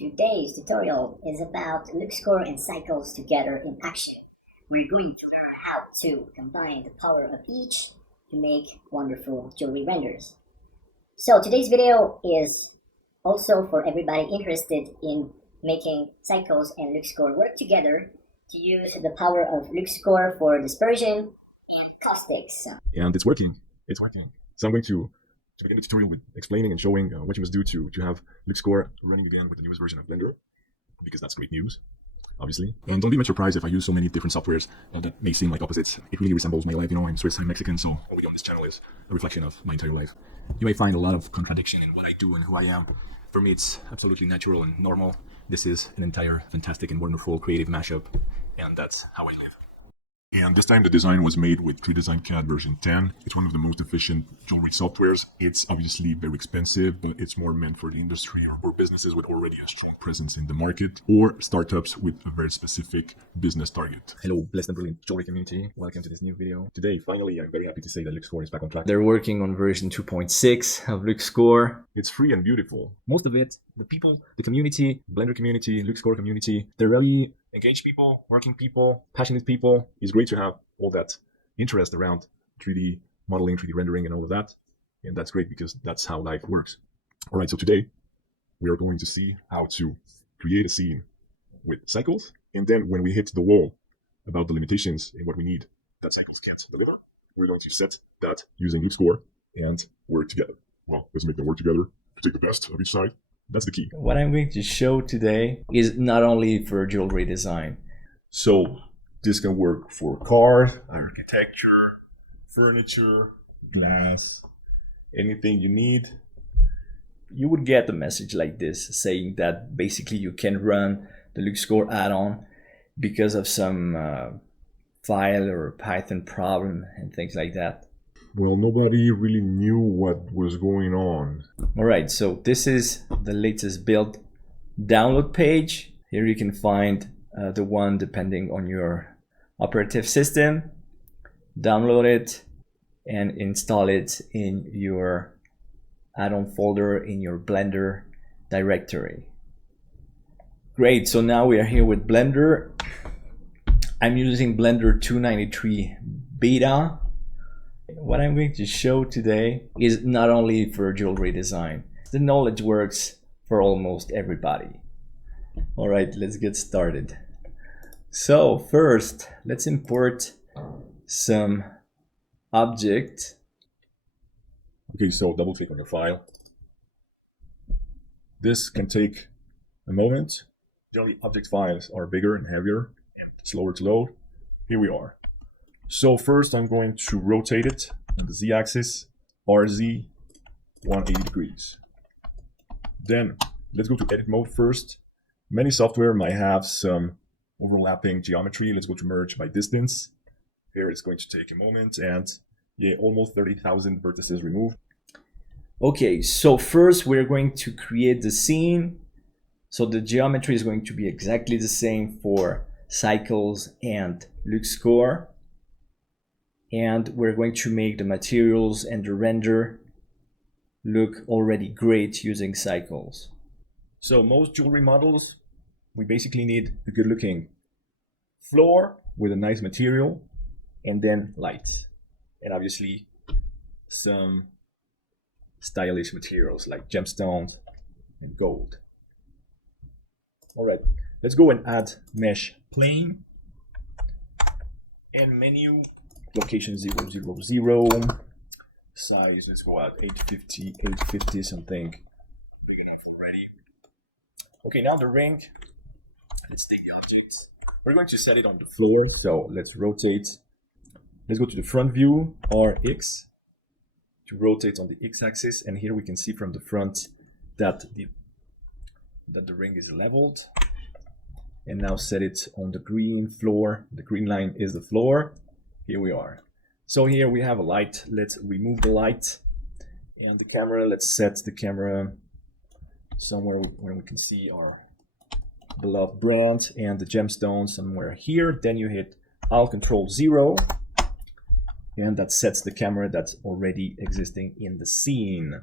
Today's tutorial is about Luxcore and cycles together in action. We're going to learn how to combine the power of each to make wonderful jewelry renders. So today's video is also for everybody interested in making cycles and Luxcore work together to use the power of Luxcore for dispersion and caustics. And it's working. So I'm going to begin the tutorial with explaining and showing what you must do to have Luxcore running again with the newest version of Blender, because that's great news, obviously. And don't be much surprised if I use so many different softwares that may seem like opposites. It really resembles my life. You know, I'm Swiss, I'm Mexican, so what we do on this channel is a reflection of my entire life. You may find a lot of contradiction in what I do and who I am. For me, it's absolutely natural and normal. This is an entire fantastic and wonderful creative mashup, and that's how I live. And this time the design was made with 3Design CAD version 10. It's one of the most efficient jewelry softwares. It's obviously very expensive, but it's more meant for the industry or businesses with already a strong presence in the market, or startups with a very specific business target. Hello, blessed and brilliant jewelry community. Welcome to this new video. Today, finally, I'm very happy to say that Luxcore is back on track. They're working on version 2.6 of Luxcore. It's free and beautiful. Most of it, the people, the community, Blender community, Luxcore community, they're really engaged people, working people, passionate people. It's great to have all that interest around 3D modeling, 3D rendering, and all of that. And that's great because that's how life works. All right, so today we are going to see how to create a scene with cycles. And then when we hit the wall about the limitations and what we need that cycles can't deliver, we're going to set that using Luxcore and work together. Well, let's make them work together to take the best of each side. That's the key. What I'm going to show today is not only for jewelry design. So this can work for cars, architecture, furniture, glass, anything you need. You would get a message like this saying that basically you can run the Luxcore add-on because of some file or Python problem and things like that. Well, nobody really knew what was going on. All right, so this is the latest build download page. Here you can find the one depending on your operative system. Download it and install it in your add-on folder in your Blender directory. Great, so now we are here with Blender. I'm using Blender 293 beta. What I'm going to show today is not only for jewelry design. The knowledge works for almost everybody. All right, let's get started. So first, let's import some object. Okay, so double click on your file. This can take a moment. Generally, object files are bigger and heavier and slower to load. Here we are. So first I'm going to rotate it on the z-axis, RZ 180 degrees. Then let's go to edit mode first. Many software might have some overlapping geometry. Let's go to merge by distance. Here it's going to take a moment, and yeah, almost 30,000 vertices removed. Okay, so first we're going to create the scene. So the geometry is going to be exactly the same for cycles and Luxcore. And we're going to make the materials and the render look already great using cycles. So most jewelry models, we basically need a good looking floor with a nice material and then lights. And obviously some stylish materials like gemstones and gold. All right, let's go and add mesh plane and menu. Location 000, size, let's go at 850 something big enough already. Okay, now the ring, let's take the object. We're going to set it on the floor, so let's rotate. Let's go to the front view, RX, to rotate on the x-axis, and here we can see from the front that the ring is leveled. And now set it on the green floor. The green line is the floor. Here we are. So here we have a light. Let's remove the light. And the camera, let's set the camera somewhere where we can see our beloved brand and the gemstone somewhere here. Then you hit Alt Control 0. And that sets the camera that's already existing in the scene.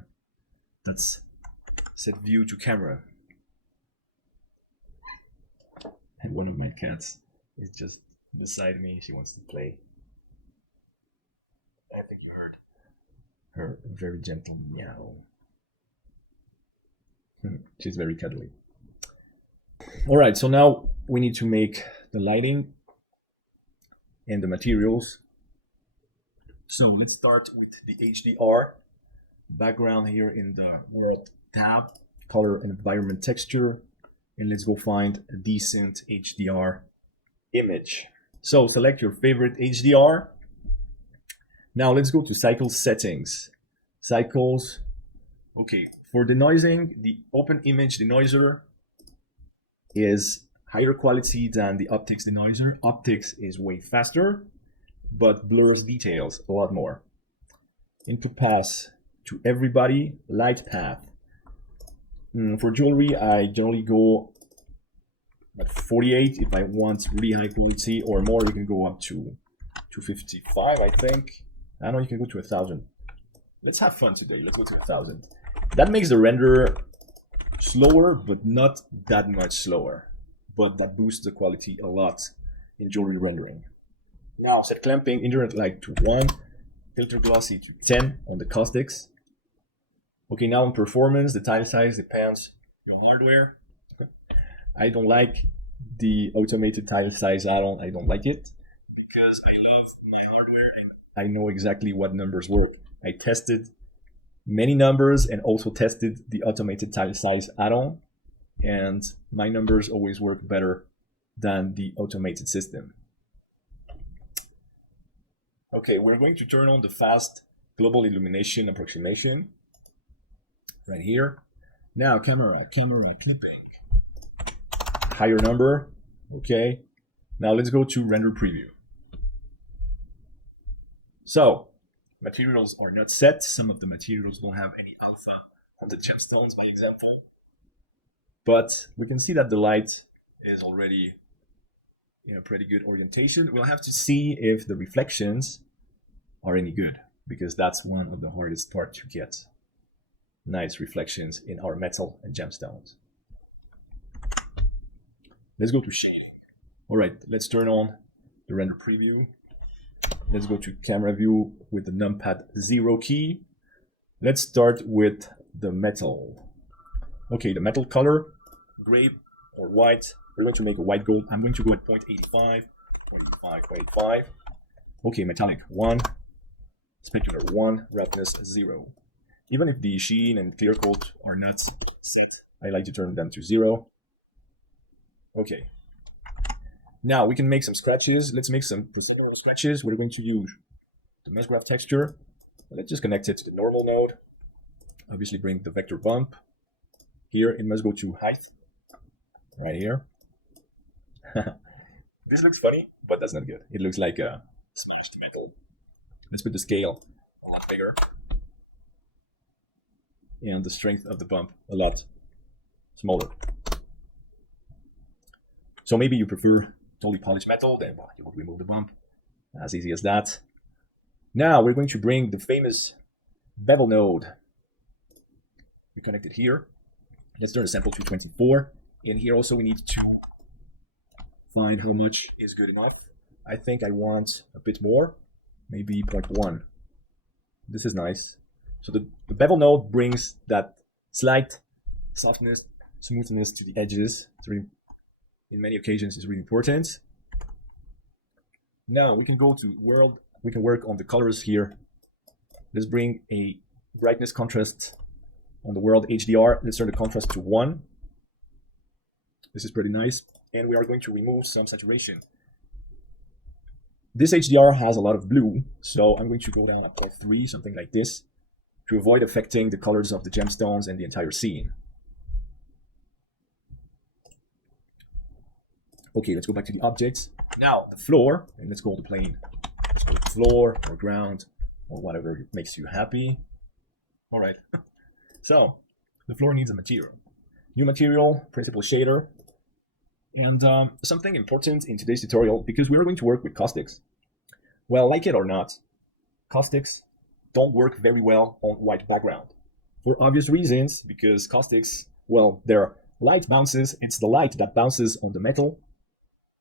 That's set view to camera. And one of my cats is just beside me. She wants to play. I think you heard her very gentle meow. She's very cuddly. All right, so now we need to make the lighting and the materials. So let's start with the HDR background here in the World tab, color and environment texture, and let's go find a decent HDR image. So select your favorite HDR. Now let's go to cycle settings. Cycles. Okay, for denoising, the open image denoiser is higher quality than the optics denoiser. Optics is way faster, but blurs details a lot more. Input pass to everybody, light path. For jewelry, I generally go at 48 if I want really high quality, or more you can go up to 255, I think. I know you can go to 1000. Let's have fun today. Let's go to 1000. That makes the render slower, but not that much slower. But that boosts the quality a lot in jewelry rendering. Now set clamping, indirect light to 1, filter glossy to 10 on the Caustics. Okay, now on performance, the tile size depends on your hardware. I don't like the automated tile size add-on. I don't like it because I love my hardware and I know exactly what numbers work. I tested many numbers and also tested the automated tile size add-on, and my numbers always work better than the automated system. Okay, we're going to turn on the fast global illumination approximation right here. Now camera clipping, higher number. Okay, now let's go to render preview. So materials are not set. Some of the materials don't have any alpha on the gemstones, by example. But we can see that the light is already in a pretty good orientation. We'll have to see if the reflections are any good, because that's one of the hardest part to get. Nice reflections in our metal and gemstones. Let's go to shading. All right, let's turn on the render preview. Let's go to camera view with the numpad 0 key. Let's start with the metal. Okay, the metal color, gray or white. We're going to make a white gold. I'm going to go at 0.85, 0.85. Okay, metallic 1, specular 1, roughness 0. Even if the sheen and clear coat are not set, I like to turn them to 0. Okay. Now we can make some scratches. Let's make some procedural scratches. We're going to use the mesh graph texture. Let's just connect it to the normal node. Obviously bring the vector bump. Here it must go to height. Right here. This looks funny, but that's not good. It looks like a smashed metal. Let's put the scale a lot bigger. And the strength of the bump a lot smaller. So maybe you prefer totally polished metal, then well, you will remove the bump. As easy as that. Now we're going to bring the famous bevel node. We connect it here. Let's turn the sample to 24. And here also we need to find how much is good enough. I think I want a bit more, maybe 0.1. This is nice. So the bevel node brings that slight softness, smoothness to the edges. It's really, in many occasions, is really important. Now we can go to world. We can work on the colors here. Let's bring a brightness contrast on the world HDR. Let's turn the contrast to 1. This is pretty nice. And we are going to remove some saturation. This HDR has a lot of blue, so I'm going to go down at 0.3, something like this, to avoid affecting the colors of the gemstones and the entire scene. Okay, let's go back to the objects. Now the floor, and let's go to plane. Let's go to floor or ground or whatever makes you happy. All right. So the floor needs a material. New material, principal shader. And something important in today's tutorial, because we are going to work with caustics. Well, like it or not, caustics don't work very well on white background. For obvious reasons, because caustics, well, their light bounces, it's the light that bounces on the metal,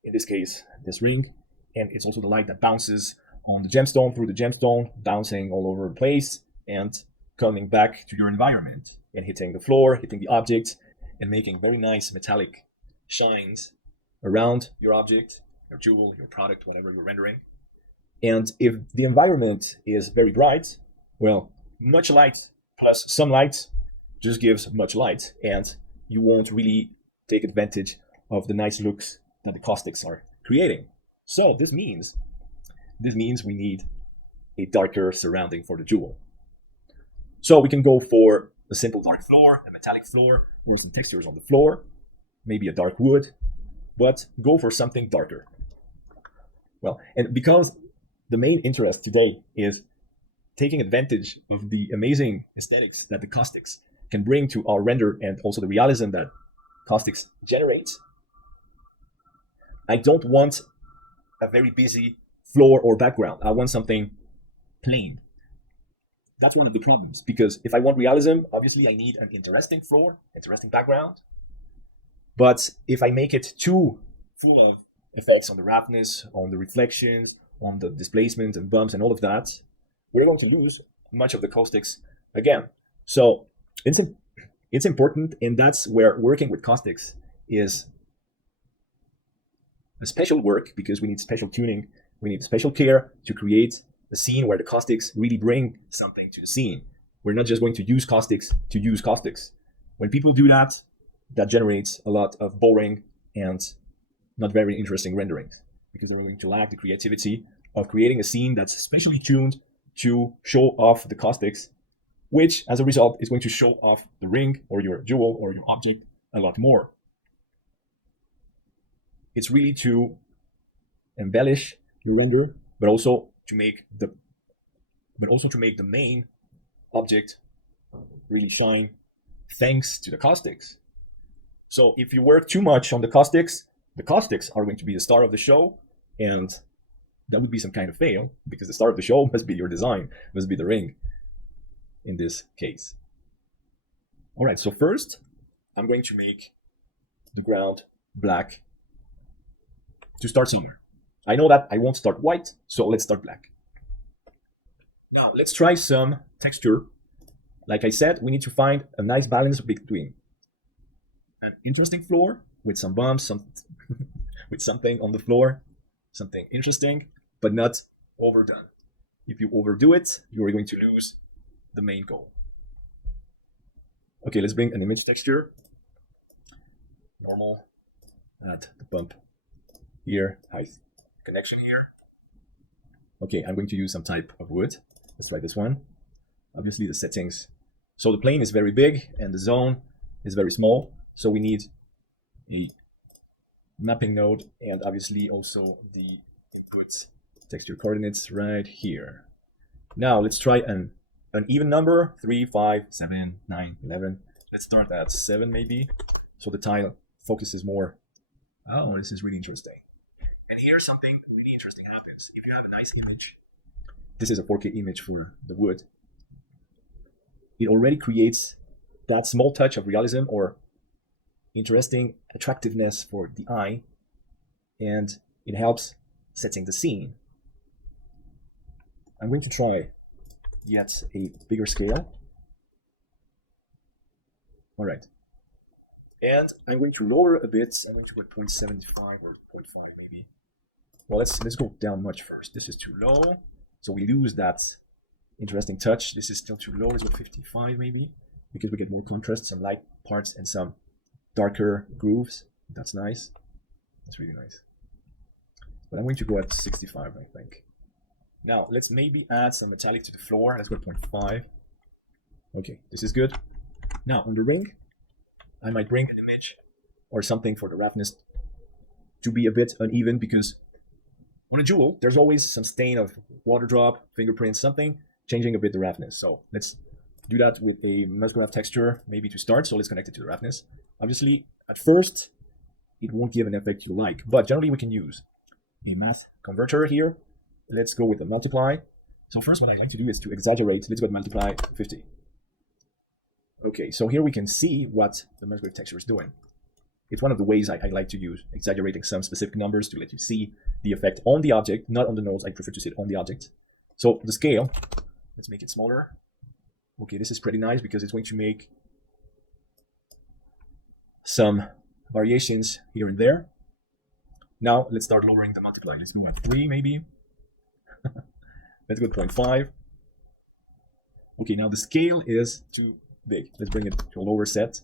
in this case, this ring, and it's also the light that bounces on the gemstone through the gemstone, bouncing all over the place and coming back to your environment and hitting the floor, hitting the objects, and making very nice metallic shines around your object, your jewel, your product, whatever you're rendering. And if the environment is very bright, well, much light plus some light just gives much light, and you won't really take advantage of the nice looks that the caustics are creating. So this means we need a darker surrounding for the jewel. So we can go for a simple dark floor, a metallic floor, or some textures on the floor, maybe a dark wood, but go for something darker. Well, and because the main interest today is taking advantage of the amazing aesthetics that the caustics can bring to our render and also the realism that caustics generates, I don't want a very busy floor or background. I want something plain. That's one of the problems, because if I want realism, obviously I need an interesting floor, interesting background. But if I make it too full of effects on the roughness, on the reflections, on the displacement and bumps and all of that, we're going to lose much of the caustics again. So it's important, and that's where working with caustics is a special work, because we need special tuning, we need special care to create a scene where the caustics really bring something to the scene. We're not just going to use caustics to use caustics. When people do that, that generates a lot of boring and not very interesting renderings, because they're going to lack the creativity of creating a scene that's specially tuned to show off the caustics, which as a result is going to show off the ring or your jewel or your object a lot more. It's really to embellish your render, but also to make the main object really shine thanks to the caustics. So if you work too much on the caustics are going to be the star of the show, and that would be some kind of fail, because the star of the show must be your design, must be the ring in this case. All right, so first I'm going to make the ground black to start somewhere. I know that I won't start white, so let's start black. Now let's try some texture. Like I said, we need to find a nice balance between an interesting floor with some bumps, with something on the floor, something interesting, but not overdone. If you overdo it, you are going to lose the main goal. Okay, let's bring an image texture. Normal, add the bump here, height connection here. Okay, I'm going to use some type of wood. Let's try this one. Obviously the settings. So the plane is very big and the zone is very small. So we need a mapping node and obviously also the input texture coordinates right here. Now let's try an even number, 3, 5, 7, 9, 11. Let's start at 7 maybe. So the tile focuses more. Oh, this is really interesting. And here something really interesting happens. If you have a nice image, this is a 4K image for the wood, it already creates that small touch of realism or interesting attractiveness for the eye, and it helps setting the scene. I'm going to try yet a bigger scale. All right. And I'm going to lower a bit. I'm going to put 0.75 or 0.5 maybe. Well, let's go down much first. This is too low, so we lose that interesting touch. This is still too low. Let's go 55 maybe, because we get more contrast, some light parts and some darker grooves. That's nice. That's really nice. But I'm going to go at 65, I think. Now let's maybe add some metallic to the floor. Let's go 0.5. Okay, this is good. Now on the ring, I might bring an image or something for the roughness to be a bit uneven, because on a jewel, there's always some stain of water drop, fingerprints, something changing a bit the roughness. So let's do that with a musgrave texture, maybe to start. So let's connect it to the roughness. Obviously, at first, it won't give an effect you like, but generally we can use a math converter here. Let's go with a multiply. So first, what I like to do is to exaggerate. Let's go to multiply 50. Okay, so here we can see what the musgrave texture is doing. It's one of the ways I like to use, exaggerating some specific numbers to let you see the effect on the object, not on the nose. I prefer to see it on the object. So the scale, let's make it smaller. Okay, this is pretty nice because it's going to make some variations here and there. Now let's start lowering the multiply. Let's go at 3 maybe. Let's go 0.5. Okay, now the scale is too big. Let's bring it to a lower set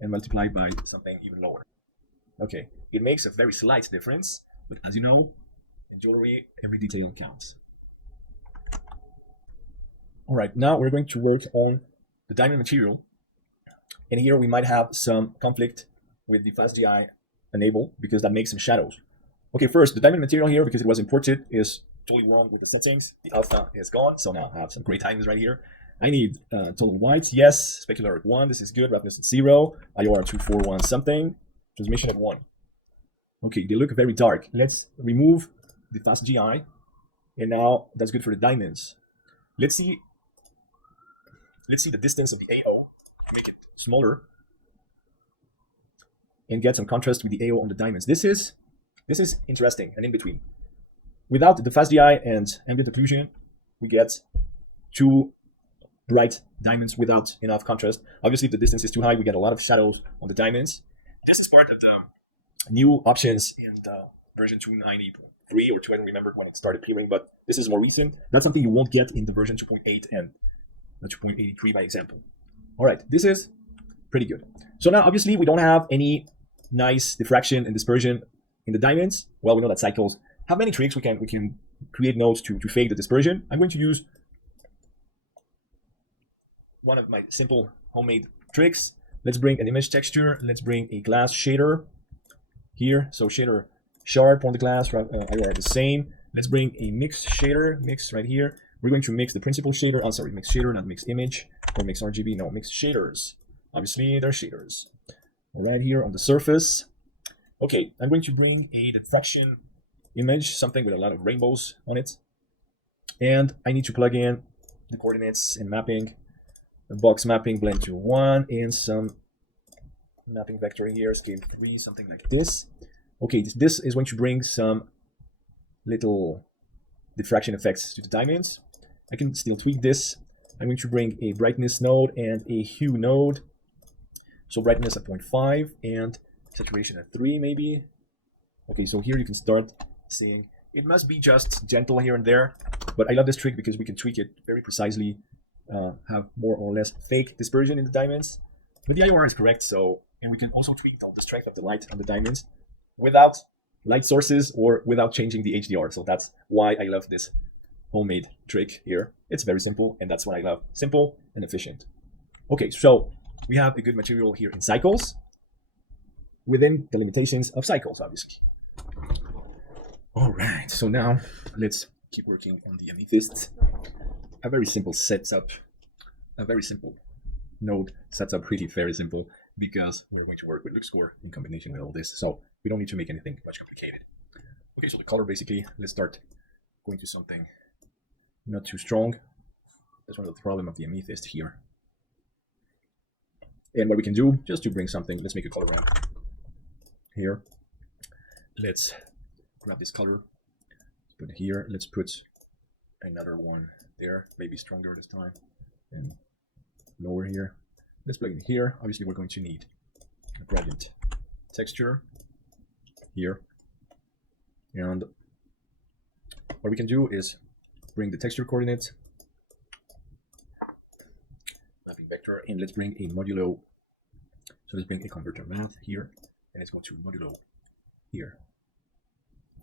and multiply by something even lower. Okay, it makes a very slight difference, but as you know, in jewelry, every detail counts. All right, now we're going to work on the diamond material. And here we might have some conflict with the FastGI enable because that makes some shadows. Okay, first, the diamond material here, because it was imported, is totally wrong with the settings. The alpha is gone, so now I have some great diamonds right here. I need total white, yes, specular at 1, this is good, roughness at 0, IOR 241 something, transmission at 1. Okay, they look very dark. Let's remove the FastGI, and now that's good for the diamonds. Let's see the distance of the AO, make it smaller, and get some contrast with the AO on the diamonds. This is interesting and in between. Without the FastGI and ambient occlusion, we get 2 bright diamonds without enough contrast. Obviously, if the distance is too high, we get a lot of shadows on the diamonds. This is part of the new options in the version 2.93 or 2, I don't remember when it started appearing, but this is more recent. That's something you won't get in the version 2.8 and the 2.83 by example. All right, this is pretty good. So now, obviously, we don't have any nice diffraction and dispersion in the diamonds. Well, we know that cycles have many tricks. We can create nodes to fake the dispersion. I'm going to use one of my simple homemade tricks. Let's bring an image texture. Let's bring a glass shader here. So shader sharp on the glass, are the same. Let's bring a mix shader, mix right here. We're going to mix the principal shader. Oh, sorry, mix shader, not mix image or mix RGB. No, mix shaders. Obviously, they're shaders. Right here on the surface. Okay, I'm going to bring a diffraction image, something with a lot of rainbows on it. And I need to plug in the coordinates and mapping, the box mapping, blend to 1, and some mapping vector here, scale 3, something like this. Okay, this is going to bring some little diffraction effects to the diamonds. I can still tweak this. I'm going to bring a brightness node and a hue node. So brightness at 0.5 and saturation at 3 maybe. Okay, so here you can start seeing it must be just gentle here and there, but I love this trick because we can tweak it very precisely, have more or less fake dispersion in the diamonds. But the IOR is correct, so, and we can also tweak the strength of the light on the diamonds without light sources or without changing the HDR. So that's why I love this homemade trick here. It's very simple, and that's what I love. Simple and efficient. Okay, so we have a good material here in cycles within the limitations of cycles, obviously. All right, so now let's keep working on the amethysts. A very simple setup, a very simple node setup, really very simple, because we're going to work with Luxcore in combination with all this, so we don't need to make anything much complicated. Okay, so the color basically, let's start going to something not too strong. That's one of the problem of the amethyst here. And what we can do, just to bring something, let's make a color ramp here. Let's grab this color, put it here. Let's put another one there, maybe stronger this time, and lower here. Let's plug in here. Obviously, we're going to need a gradient texture here. And what we can do is bring the texture coordinates, mapping vector, and let's bring a modulo. So let's bring a converter math here, and it's going to modulo here.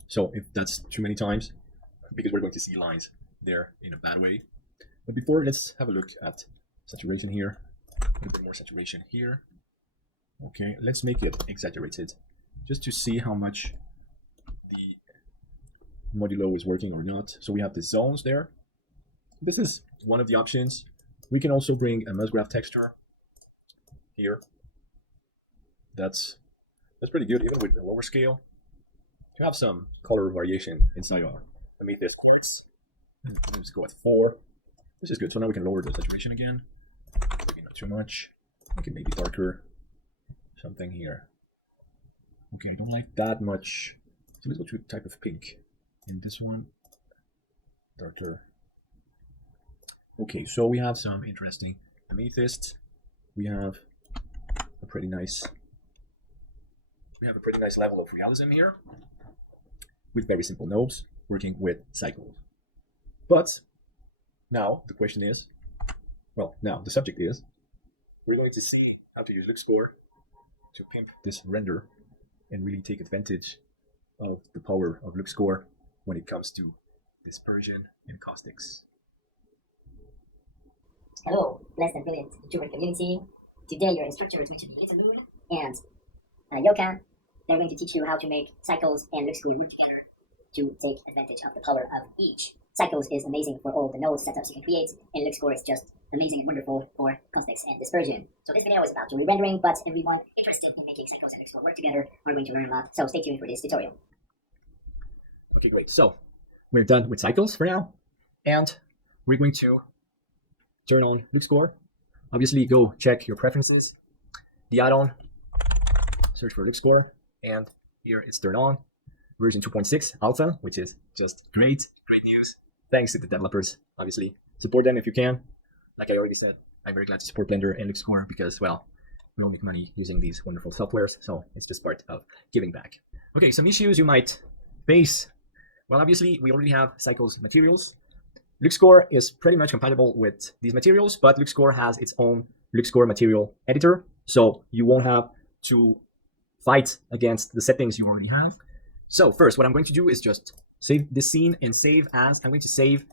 So if that's too many times, because we're going to see lines there in a bad way. But before, let's have a look at saturation here. More saturation here. Okay, let's make it exaggerated, just to see how much the modulo is working or not. So we have the zones there. This is one of the options. We can also bring a musgraph texture here. That's pretty good, even with a lower scale. To have some color variation inside our amethyst quartz. Let's go at 4. This is good. So now we can lower the saturation again. Maybe not too much. Make it maybe darker. something here. Okay, I don't like that much. So let's go to a type of pink. And this one, darker. Okay, so we have some interesting amethyst. We have a pretty nice level of realism here with very simple nodes working with cycles. But now the question is, well, now the subject is, we're going to see how to use Luxcore to pimp this render and really take advantage of the power of Luxcore when it comes to dispersion and caustics. Hello, blessed and brilliant Jewelry community. Today your instructor is going to be Interlude and Yoka. They're going to teach you how to make Cycles and Luxcore root together to take advantage of the power of each. Cycles is amazing for all the node setups you can create, and Luxcore is just amazing and wonderful for Caustics and dispersion. So this video is about jewelry rendering, but everyone interested in making Cycles and Luxcore work together are going to learn a lot, so stay tuned for this tutorial. Okay, great. So we're done with Cycles for now, and we're going to turn on Luxcore. Obviously, go check your preferences, the add-on, search for Luxcore, and here it's turned on. Version 2.6 alpha, which is just great news. Thanks to the developers, obviously. Support them if you can. Like I already said, I'm very glad to support Blender and Luxcore because, well, we all make money using these wonderful softwares, so it's just part of giving back. Okay, some issues you might face. Well, obviously, we already have Cycles materials. Luxcore is pretty much compatible with these materials, but Luxcore has its own Luxcore material editor, so you won't have to fight against the settings you already have. So first, what I'm going to do is just save this scene and save as, I'm going to save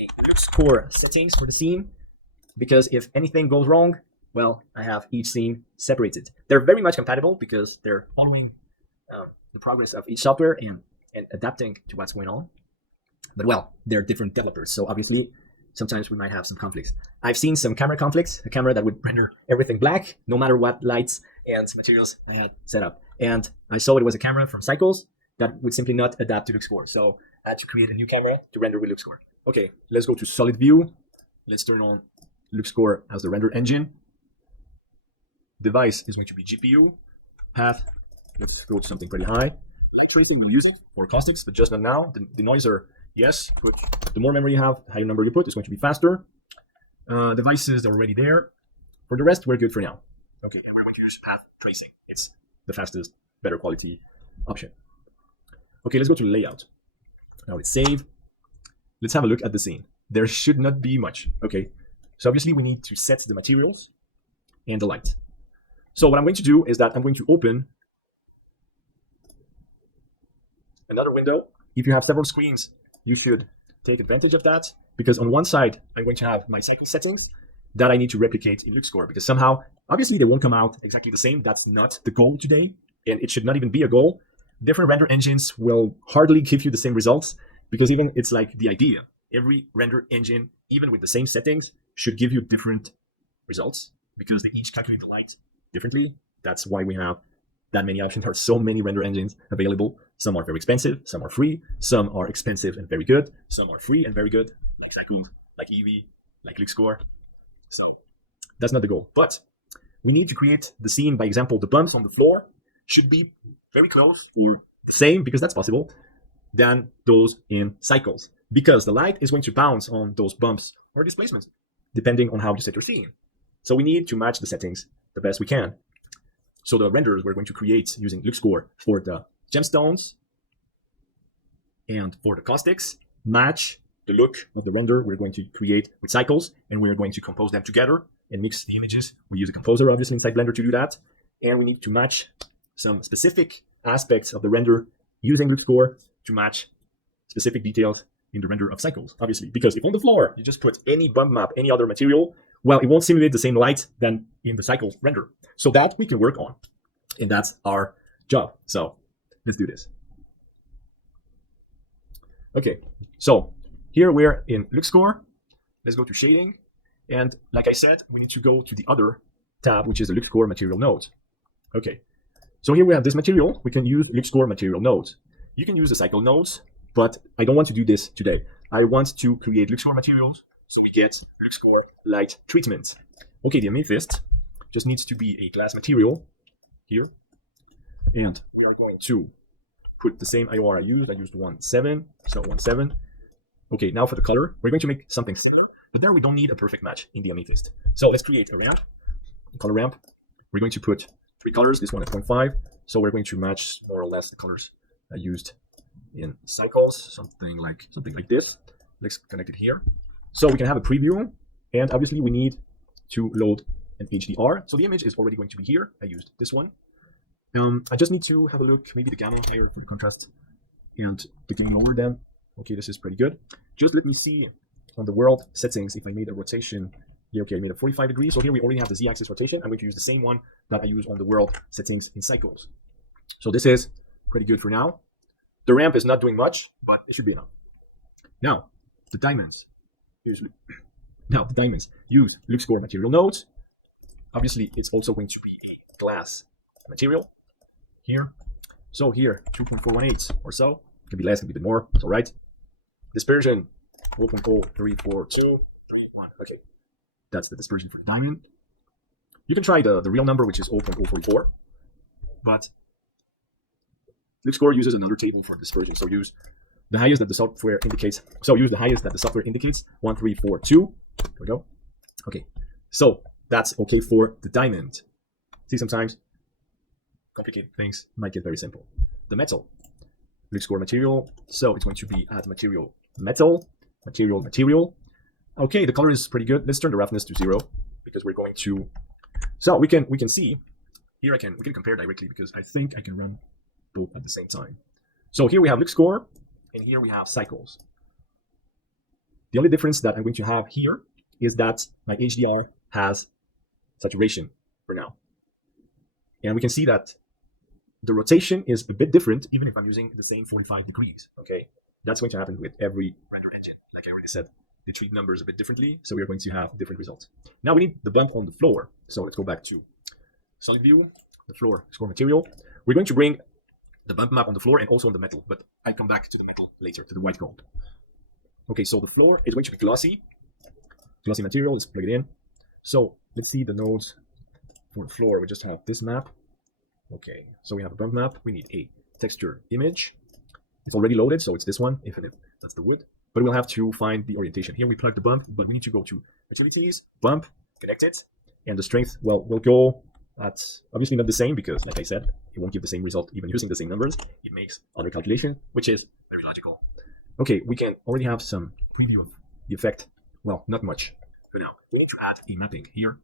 a Luxcore settings for the scene, because if anything goes wrong, well, I have each scene separated. They're very much compatible because they're following the progress of each software and adapting to what's going on. But well, they're different developers, so obviously sometimes we might have some conflicts. I've seen some camera conflicts, a camera that would render everything black, no matter what lights and materials I had set up. And I saw it was a camera from Cycles that would simply not adapt to Luxcore. So I had to create a new camera to render with Luxcore. Okay, let's go to solid view. Let's turn on Luxcore as the render engine. Device is going to be GPU. Path, let's go to something pretty high. Light tracing we'll use it for caustics, but just not now. The denoiser, yes, put the more memory you have, the higher number you put, it's going to be faster. Devices are already there. For the rest, we're good for now. Okay, and we're going to use path tracing. It's the fastest, better quality option. Okay, let's go to layout. Now let's save. Let's have a look at the scene. There should not be much. Okay, so obviously we need to set the materials and the light. So what I'm going to do is that I'm going to open another window. If you have several screens, you should take advantage of that, because on one side, I'm going to have my cycle settings that I need to replicate in Luxcore, because somehow, obviously they won't come out exactly the same. That's not the goal today, and it should not even be a goal. Different render engines will hardly give you the same results, because even it's like the idea. Every render engine, even with the same settings, should give you different results because they each calculate the light differently. That's why we have that many options. There are so many render engines available. Some are very expensive, some are free, some are expensive and very good, some are free and very good, like Cycles, like Eevee, like Luxcore. So that's not the goal. But we need to create the scene. By example, the bumps on the floor should be very close or the same, because that's possible, than those in Cycles, because the light is going to bounce on those bumps or displacements depending on how you set your scene. So we need to match the settings the best we can. So the renders we're going to create using Luxcore for the gemstones and for the caustics match the look of the render we're going to create with Cycles, and we're going to compose them together and mix the images. We use a composer obviously inside Blender to do that, and we need to match some specific aspects of the render using Luxcore to match specific details in the render of Cycles, obviously, because if on the floor you just put any bump map, any other material, well, it won't simulate the same light than in the Cycles render. So that we can work on, and that's our job. So let's do this. Okay, so here we're in Luxcore. Let's go to shading, and like I said, we need to go to the other tab, which is the Luxcore material node. Okay, so here we have this material. We can use Luxcore material nodes. You can use the cycle nodes, but I don't want to do this today. I want to create Luxcore materials, so we get Luxcore light treatment. Okay, the amethyst just needs to be a glass material, here. And we are going to put the same IOR I used. I used 1.7, so 1.7. Okay, now for the color, we're going to make something similar, but there we don't need a perfect match in the amethyst. So let's create a ramp, a color ramp. We're going to put 3 colors, this one at 0.5. So we're going to match more or less the colors I used in cycles, something like this. Let's connect it here. So we can have a preview, and obviously we need to load an HDR. So the image is already going to be here. I used this one. I just need to have a look, maybe the gamma higher for the contrast and the gain lower then. Okay, this is pretty good. Just let me see on the world settings if I made a rotation. Yeah, okay, I made a 45 degrees. So here we already have the Z-axis rotation. I'm going to use the same one that I use on the world settings in cycles. So this is pretty good for now. The ramp is not doing much, but it should be enough. Now, the diamonds. Use Luxcore material nodes. Obviously, it's also going to be a glass material here. So here, 2.418 or so. It can be less, it can be a bit more. It's all right. Dispersion, 0.034231. Okay, that's the dispersion for the diamond. You can try the real number, which is 0.044. But Luxcore uses another table for dispersion. So use the highest that the software indicates. 1342. There we go. Okay, so that's okay for the diamond. See, sometimes complicated things might get very simple. The metal, Luxcore material. So it's going to be at material. Okay, the color is pretty good. Let's turn the roughness to 0 because we're going to. So we can see here. We can compare directly because I think I can run both at the same time. So here we have Luxcore, and here we have cycles. The only difference that I'm going to have here is that my HDR has saturation for now. And we can see that the rotation is a bit different, even if I'm using the same 45 degrees, okay? That's going to happen with every render engine. Like I already said, they treat numbers a bit differently, so we're going to have different results. Now we need the bump on the floor. So let's go back to solid view, the floor, Luxcore material. We're going to bring the bump map on the floor and also on the metal, but I'll come back to the metal later, to the white gold. Okay, so the floor is going to be glossy material. Let's plug it in. So let's see the nodes for the floor. We just have this map. Okay, so we have a bump map. We need a texture image. It's already loaded, so it's this one. If that's the wood, but we'll have to find the orientation. Here we plug the bump, but we need to go to utilities, bump, connect it, and the strength. Well, we'll go. That's obviously not the same because, like I said, it won't give the same result even using the same numbers. It makes other calculation, which is very logical. Okay, we can already have some preview of the effect. Well, not much for now. We need to add a mapping here.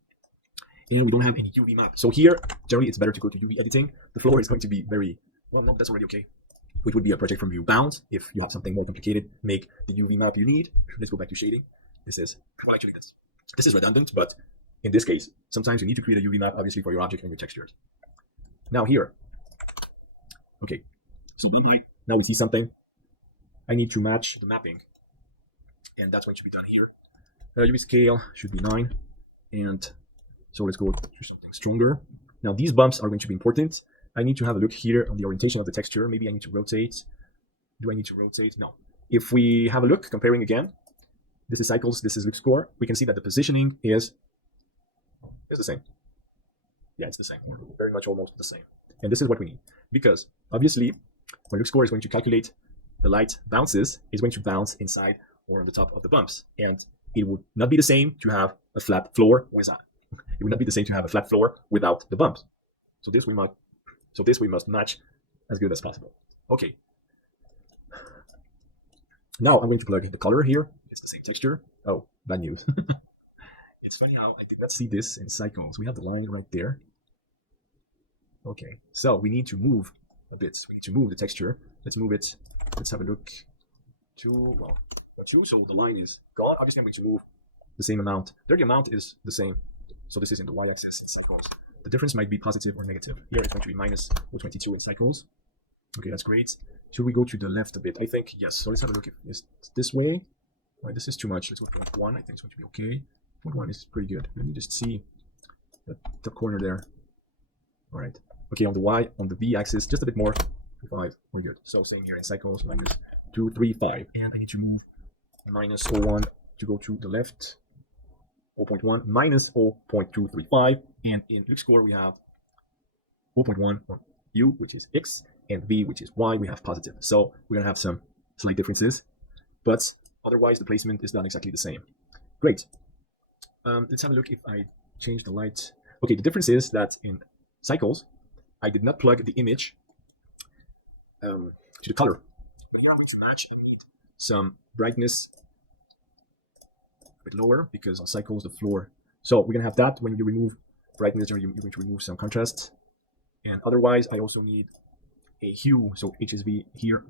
And we don't have any UV map. So here, generally, it's better to go to UV editing. The floor is going to be very, well, no, that's already okay. Which would be a project from view bound. If you have something more complicated, make the UV map you need. Let's go back to shading. This is redundant, but in this case, sometimes you need to create a UV map, obviously, for your object and your textures. Now here, okay, so now we see something. I need to match the mapping, and that's going to be done here. UV scale should be 9, and so let's go to something stronger. Now these bumps are going to be important. I need to have a look here on the orientation of the texture. Maybe I need to rotate. Do I need to rotate? No. If we have a look, comparing again, this is cycles, this is Luxcore. We can see that the positioning is the same. Yeah, it's the same. Very much almost the same. And this is what we need. Because obviously, when Luxcore is going to calculate the light bounces, it's going to bounce inside or on the top of the bumps. And it would not be the same to have a flat floor without. It would not be the same to have a flat floor without the bumps. So this we must match as good as possible. Okay. Now I'm going to plug in the color here. It's the same texture. Oh, bad news. It's funny how I did not see this in cycles. We have the line right there. Okay, so we need to move a bit. We need to move the texture. Let's move it. Let's have a look. So the line is gone. Obviously, I'm going to move the same amount. There, the amount is the same. So this is in the y-axis in cycles. The difference might be positive or negative. Here it's going to be minus 0.22 in cycles. Okay, that's great. Should we go to the left a bit? I think yes. So let's have a look if it's this way. Right, this is too much. Let's go to 0.1. I think it's going to be okay. 0.1 is pretty good. Let me just see the top corner there. All right. Okay, on the y, on the v axis, just a bit more. 5. We're good. So same here in cycles, minus 235. And I need to move minus 0.1 to go to the left. 0.1 minus 0.235. And in Luxcore, we have 0.1 on U, which is X, and V, which is Y, we have positive. So we're gonna have some slight differences, but otherwise the placement is done exactly the same. Great. Let's have a look if I change the light. Okay, the difference is that in cycles, I did not plug the image to the color. But here I'm going to match. I need some brightness a bit lower because on cycles the floor. So we're gonna have that when you remove brightness, you're going to remove some contrast. And otherwise, I also need a hue. So HSV here,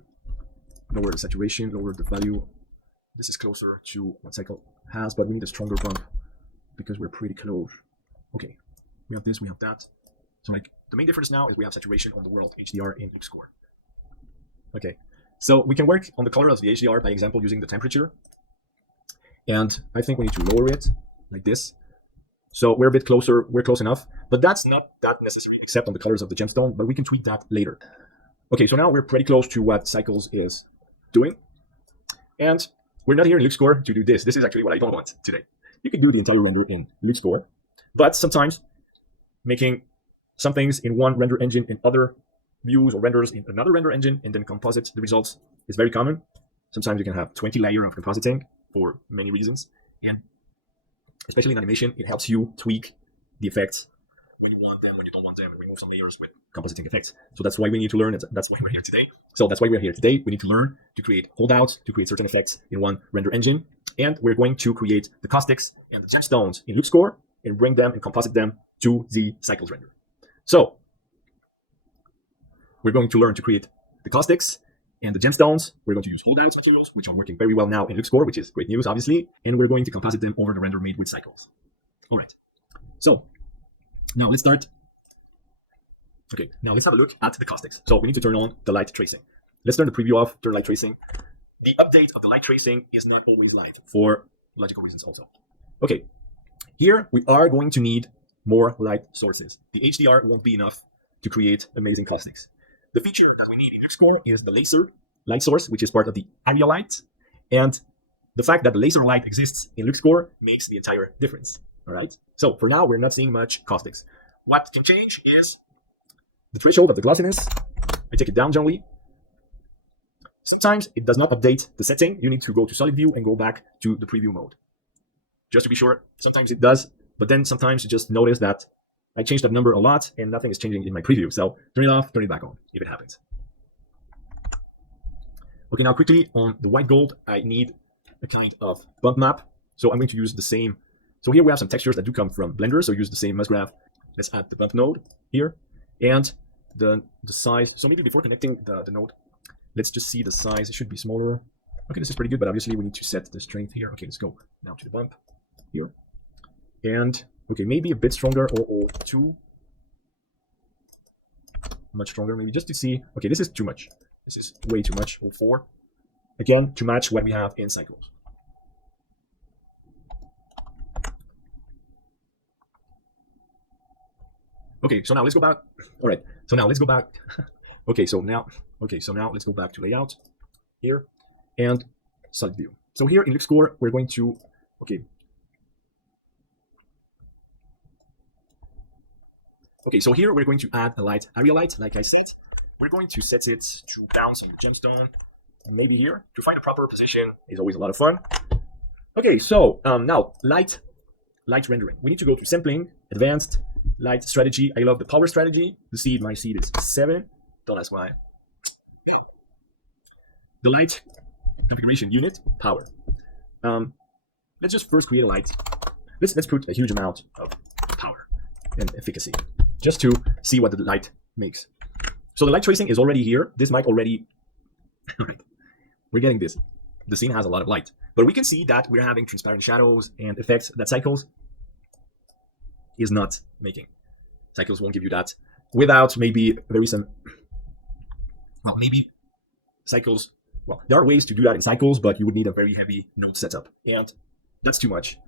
lower the saturation, lower the value. This is closer to what cycle has, but we need a stronger bump because we're pretty close. Okay, we have this, we have that. So like the main difference now is we have saturation on the world HDR in Luxcore. Okay, so we can work on the color of the HDR by example using the temperature. And I think we need to lower it like this. So we're a bit closer, we're close enough, but that's not that necessary except on the colors of the gemstone, but we can tweak that later. Okay, so now we're pretty close to what Cycles is doing. And we're not here in Luxcore to do this. This is actually what I don't want today. You can do the entire render in Luxcore, but sometimes making some things in one render engine in other views or renders in another render engine and then composite the results is very common. Sometimes you can have 20 layers of compositing for many reasons. And especially in animation, it helps you tweak the effects when you want them, when you don't want them, and remove some layers with compositing effects. So that's why we need to learn it. That's why we're here today. So that's why we're here today. We need to learn to create holdouts, to create certain effects in one render engine. And we're going to create the caustics and the gemstones in Luxcore and bring them and composite them to the Cycles render. So we're going to learn to create the caustics and the gemstones. We're going to use holdouts materials, which are working very well now in Luxcore, which is great news, obviously. And we're going to composite them over the render made with Cycles. All right. So now let's start. Okay, now let's have a look at the caustics. So we need to turn on the light tracing. Let's turn the preview off, turn light tracing. The update of the light tracing is not always light for logical reasons also. Okay, here we are going to need more light sources. The HDR won't be enough to create amazing caustics. The feature that we need in Luxcore is the laser light source, which is part of the area light. And the fact that the laser light exists in Luxcore makes the entire difference. All right. So for now, we're not seeing much caustics. What can change is the threshold of the glossiness. I take it down gently. Sometimes it does not update the setting. You need to go to solid view and go back to the preview mode. Just to be sure, sometimes it does, but then sometimes you just notice that I changed that number a lot and nothing is changing in my preview. So turn it off, turn it back on if it happens. Okay, now quickly on the white gold, I need a kind of bump map. So I'm going to use the same. So here we have some textures that do come from Blender. So use the same Musgraph. Let's add the bump node here and the size. So maybe before connecting the node, let's just see the size. It should be smaller. Okay, this is pretty good, but obviously we need to set the strength here. Okay, let's go now to the bump here. And okay, maybe a bit stronger or two. Much stronger, maybe just to see. Okay, this is too much. This is way too much. Or 4. Again, to match what we have in Cycles. Okay, so now let's go back. All right, so now let's go back. Okay, so now let's go back to layout here and solid view. So here in Luxcore, we're going to, Okay, so here we're going to add a light area light, like I said. We're going to set it to bounce on the gemstone, maybe here. To find the proper position is always a lot of fun. Okay, so now light rendering. We need to go to sampling, advanced, light strategy. I love the power strategy. The seed, my seed is 7. Don't ask why. The light configuration unit, power. Let's just first create a light. Let's put a huge amount of power and efficacy, just to see what the light makes. So the light tracing is already here. This might already, we're getting this. The scene has a lot of light, but we can see that we're having transparent shadows and effects that Cycles is not making. Cycles won't give you that without maybe maybe Cycles, there are ways to do that in Cycles, but you would need a very heavy node setup. And that's too much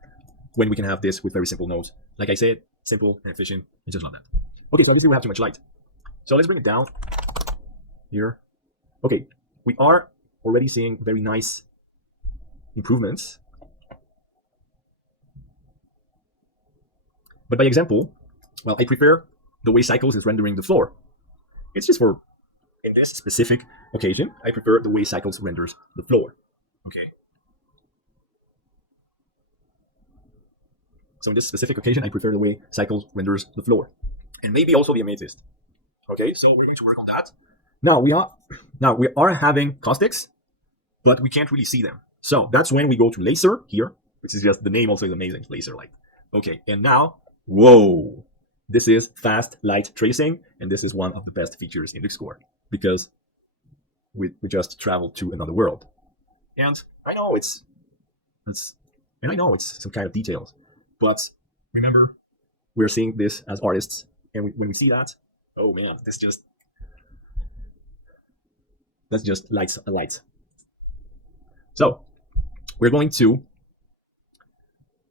when we can have this with very simple nodes. Like I said, simple and efficient, and just love that. Okay, so obviously we have too much light. So let's bring it down here. Okay, we are already seeing very nice improvements. But by example, I prefer the way Cycles is rendering the floor. It's just for, in this specific occasion, I prefer the way Cycles renders the floor. Okay. So in this specific occasion, I prefer the way Cycles renders the floor. And maybe also the Amethyst. Okay, so we're going to work on that. Now we are having Caustics, but we can't really see them. So that's when we go to Laser here, which is just, the name also is amazing, Laser Light. Okay, and now, whoa, this is fast light tracing, and this is one of the best features in Luxcore, because we just traveled to another world. And I know it's some kind of details, but remember, we're seeing this as artists, and when we see that, oh man, that's just lights a light. So we're going to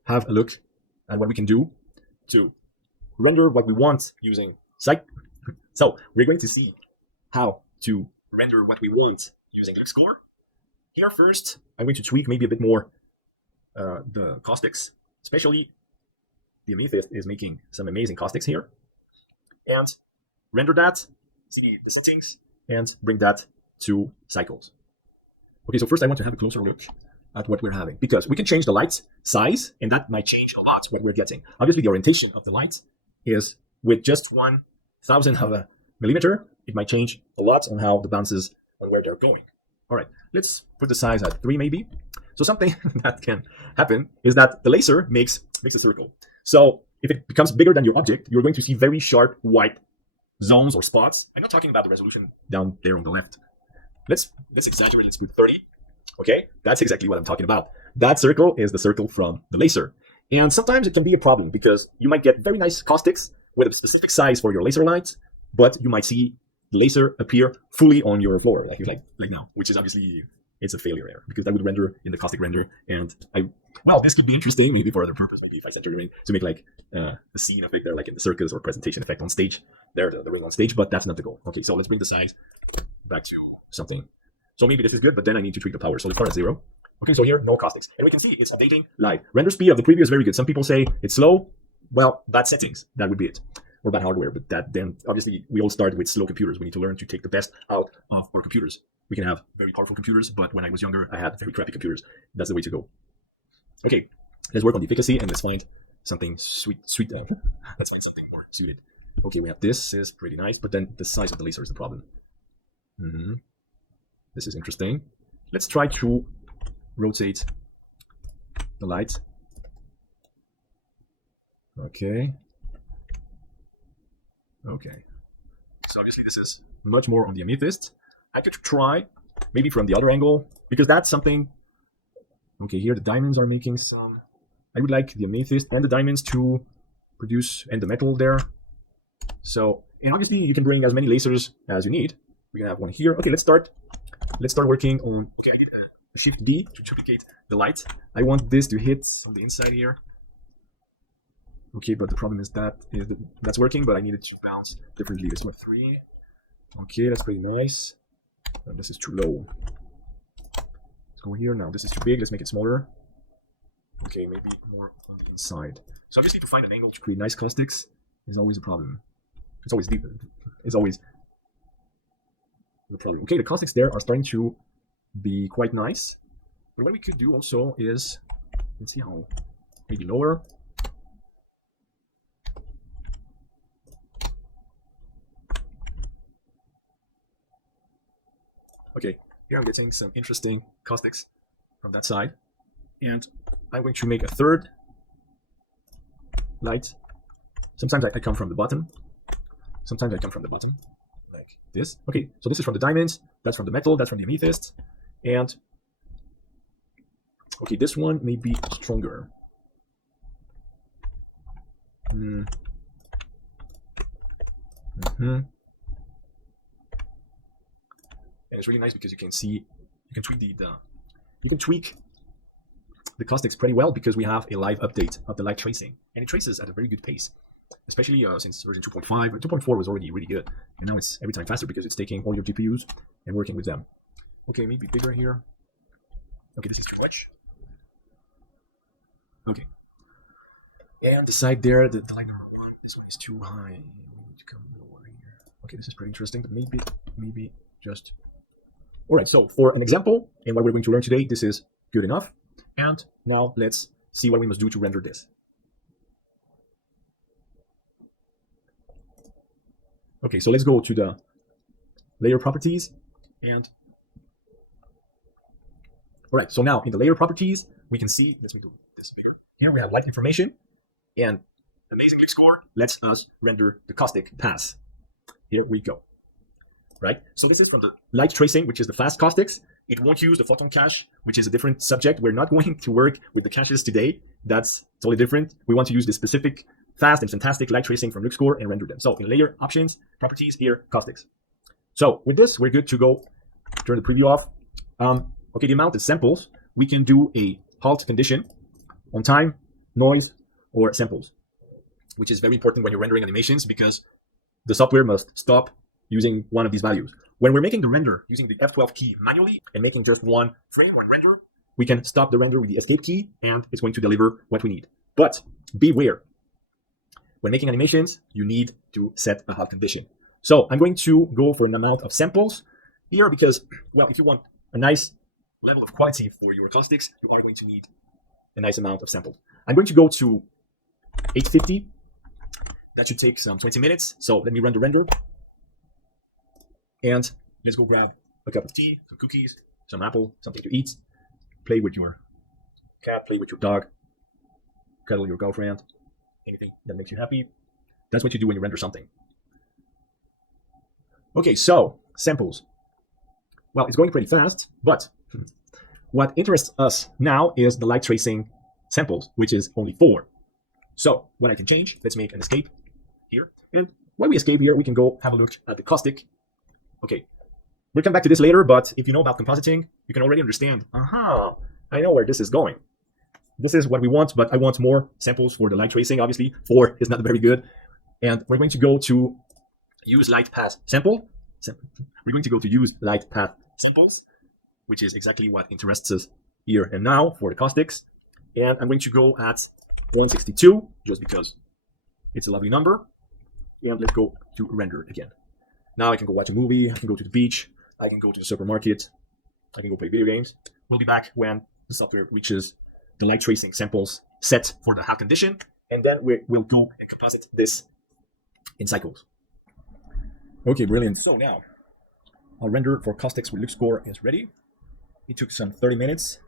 have a look at what we can do to render what we want using Cyc. So we're going to see how to render what we want using Luxcore. Here first, I'm going to tweak maybe a bit more the caustics, especially the Amethyst is making some amazing caustics here. And render that, see the settings, and bring that to Cycles. Okay, so first I want to have a closer look at what we're having, because we can change the light size, and that might change a lot what we're getting. Obviously, the orientation of the light is with just 1/1000 of a millimeter. It might change a lot on how the bounces on where they're going. All right, let's put the size at 3 maybe. So something that can happen is that the laser makes a circle. So if it becomes bigger than your object, you're going to see very sharp white zones or spots. I'm not talking about the resolution down there on the left. Let's exaggerate, let's put 30. Okay, that's exactly what I'm talking about. That circle is the circle from the laser. And sometimes it can be a problem because you might get very nice caustics with a specific size for your laser lights, but you might see the laser appear fully on your floor, like now, which is obviously, it's a failure there, because that would render in the caustic render. And this could be interesting maybe for other purpose, maybe if I center ring to make like a scene effect there, like in the circus or presentation effect on stage, there, the ring on stage, but that's not the goal. Okay, so let's bring the size back to something. So maybe this is good, but then I need to tweak the power. So let's start at 0. Okay, so here, no caustics. And we can see it's updating live. Render speed of the preview is very good. Some people say it's slow. Well, bad settings, that would be it. Or bad hardware, but that then obviously we all start with slow computers. We need to learn to take the best out of our computers. We can have very powerful computers, but when I was younger, I had very crappy computers. That's the way to go. Okay, let's work on the efficacy and let's find something sweet. Let's find something more suited. Okay, we have this is pretty nice, but then the size of the laser is the problem. This is interesting. Let's try to rotate the light. Okay. So obviously this is much more on the Amethyst. I could try maybe from the other angle, because that's something. Okay, here the diamonds are making some. I would like the Amethyst and the diamonds to produce, and the metal there. So, and obviously you can bring as many lasers as you need. We can have one here. Okay, let's start working on. Okay, I did a Shift D to duplicate the light. I want this to hit on the inside here. Okay, but the problem is that's working, but I need it to bounce differently. This one 3. Okay, that's pretty nice. And this is too low. Let's go here now. This is too big. Let's make it smaller. Okay, maybe more on the inside. So obviously, to find an angle to create nice caustics is always a problem. It's always deep. It's always the problem. Okay, the caustics there are starting to be quite nice. But what we could do also is, let's see how, maybe lower. Okay, here I'm getting some interesting caustics from that side. And I'm going to make a third light. Sometimes I come from the bottom. Sometimes I come from the bottom, like this. Okay, so this is from the diamonds, that's from the metal, that's from the Amethyst. And, okay, this one may be stronger. And it's really nice because you can see, you can tweak the caustics pretty well, because we have a live update of the light tracing, and it traces at a very good pace, especially since version 2.5. 2.4 was already really good, and now it's every time faster because it's taking all your GPUs and working with them. Okay, maybe bigger here. Okay, this is too much. Okay, and the side there, the light number 1, this one is too high. We need to Okay, this is pretty interesting, but maybe just... All right, so for an example, and what we're going to learn today, this is good enough. And now let's see what we must do to render this. Okay, so let's go to the layer properties. And all right, so now in the layer properties, we can see, let me do this bigger. Here we have light information, and amazing Luxcore lets us render the caustic pass. Here we go. Right, so this is from the light tracing, which is the fast caustics. It won't use the photon cache, which is a different subject. We're not going to work with the caches today. That's totally different. We want to use the specific fast and fantastic light tracing from Luxcore and render them. So in layer options, properties, here, caustics. So with this, we're good to go. Turn the preview off. Okay, the amount of samples, we can do a halt condition on time, noise, or samples, which is very important when you're rendering animations because the software must stop using one of these values. When we're making the render using the F12 key manually and making just one frame, one render, we can stop the render with the escape key and it's going to deliver what we need. But beware, when making animations, you need to set a halt condition. So I'm going to go for an amount of samples here because, well, if you want a nice level of quality for your caustics, you are going to need a nice amount of samples. I'm going to go to 850. That should take some 20 minutes. So let me run the render. And let's go grab a cup of tea, some cookies, some apple, something to eat. Play with your cat, play with your dog, cuddle your girlfriend, anything that makes you happy. That's what you do when you render something. Okay, so samples. Well, it's going pretty fast, but what interests us now is the light tracing samples, which is only 4. So what I can change, let's make an escape here. And when we escape here, we can go have a look at the caustic. Okay, we'll come back to this later, but if you know about compositing, you can already understand, I know where this is going. This is what we want, but I want more samples for the light tracing, obviously. 4 is not very good. And we're going to go to use light path sample. We're going to go to use light path samples, which is exactly what interests us here and now for the caustics. And I'm going to go at 162, just because it's a lovely number. And let's go to render again. Now I can go watch a movie, I can go to the beach, I can go to the supermarket, I can go play video games. We'll be back when the software reaches the light tracing samples set for the halt condition, and then we'll go and composite this in cycles. Okay, brilliant. So now, our render for caustics with Luxcore is ready. It took some 30 minutes.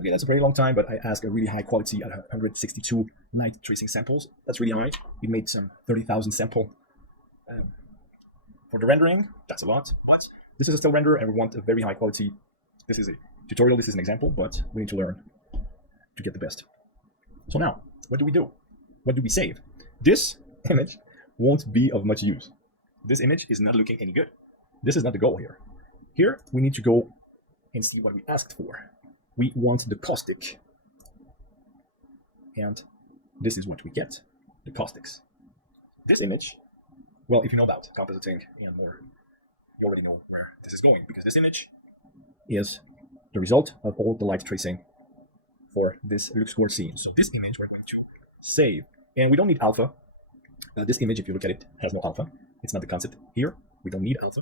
Okay, that's a very long time, but I asked a really high quality at 162 light tracing samples. That's really high. We made some 30,000 sample. For the rendering, that's a lot, but this is a still render and we want a very high quality. This is a tutorial, this is an example, but we need to learn to get the best. So now, what do we do? What do we save? This image won't be of much use. This image is not looking any good. This is not the goal here. Here, we need to go and see what we asked for. We want the caustic. And this is what we get, the caustics. This image, well, if you know about compositing and more, you already know where this is going, because this image is the result of all the light tracing for this Luxcore scene. So this image we're going to save, and we don't need alpha. This image, if you look at it, has no alpha. It's not the concept here. We don't need alpha.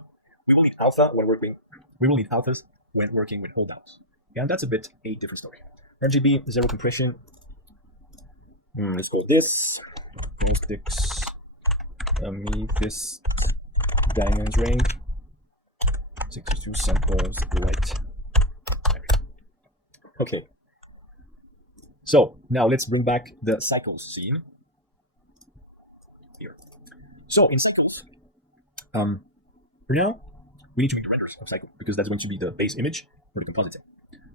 We will need alpha when working. We will need alphas when working with holdouts, and that's a bit a different story. RGB, zero compression. Let's call this Caustics. This diamond ring, 62 samples, right. Okay. So now let's bring back the cycles scene here. So in cycles, for now, we need to make the renders of cycle because that's going to be the base image for the compositing.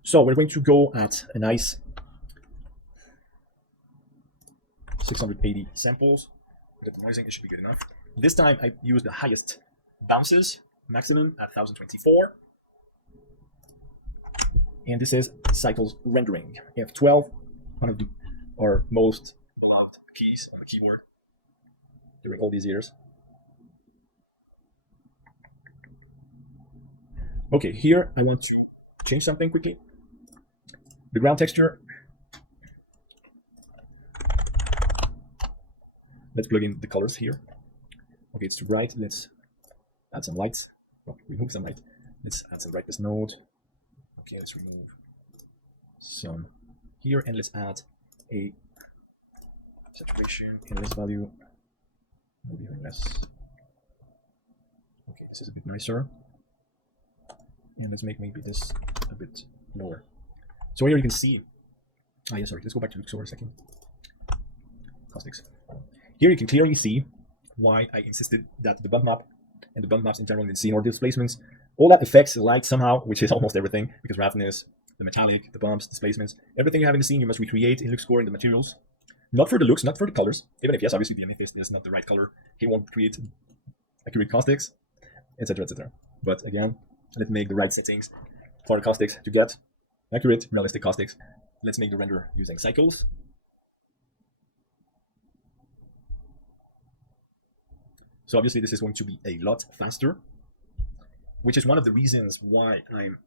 So we're going to go at a nice 680 samples. The denoising, it should be good enough. This time I used the highest bounces, maximum at 1024. And this is cycles rendering. F12, one of the our most beloved keys on the keyboard during all these years. Okay, here I want to change something quickly. The ground texture. Let's plug in the colors here. Okay, it's too bright. Let's add some lights. Well, remove some light. Let's add some brightness node. Okay, let's remove some here, and let's add a saturation and less value. Maybe even less. Okay, this is a bit nicer. And let's make maybe this a bit lower. So here you can see. Ah, yeah, sorry. Let's go back to Luxcore a second. Caustics. Here you can clearly see why I insisted that the bump map and the bump maps in general in the scene or displacements, all that affects light somehow, which is almost everything, because roughness, the metallic, the bumps, displacements, everything you have in the scene you must recreate in Luxcore in the materials. Not for the looks, not for the colors, even if yes, obviously the amethyst is not the right color. He won't create accurate caustics, etc., etc. But again, let's make the right settings for the caustics to get accurate, realistic caustics. Let's make the render using cycles. So obviously this is going to be a lot faster, which is one of the reasons why I'm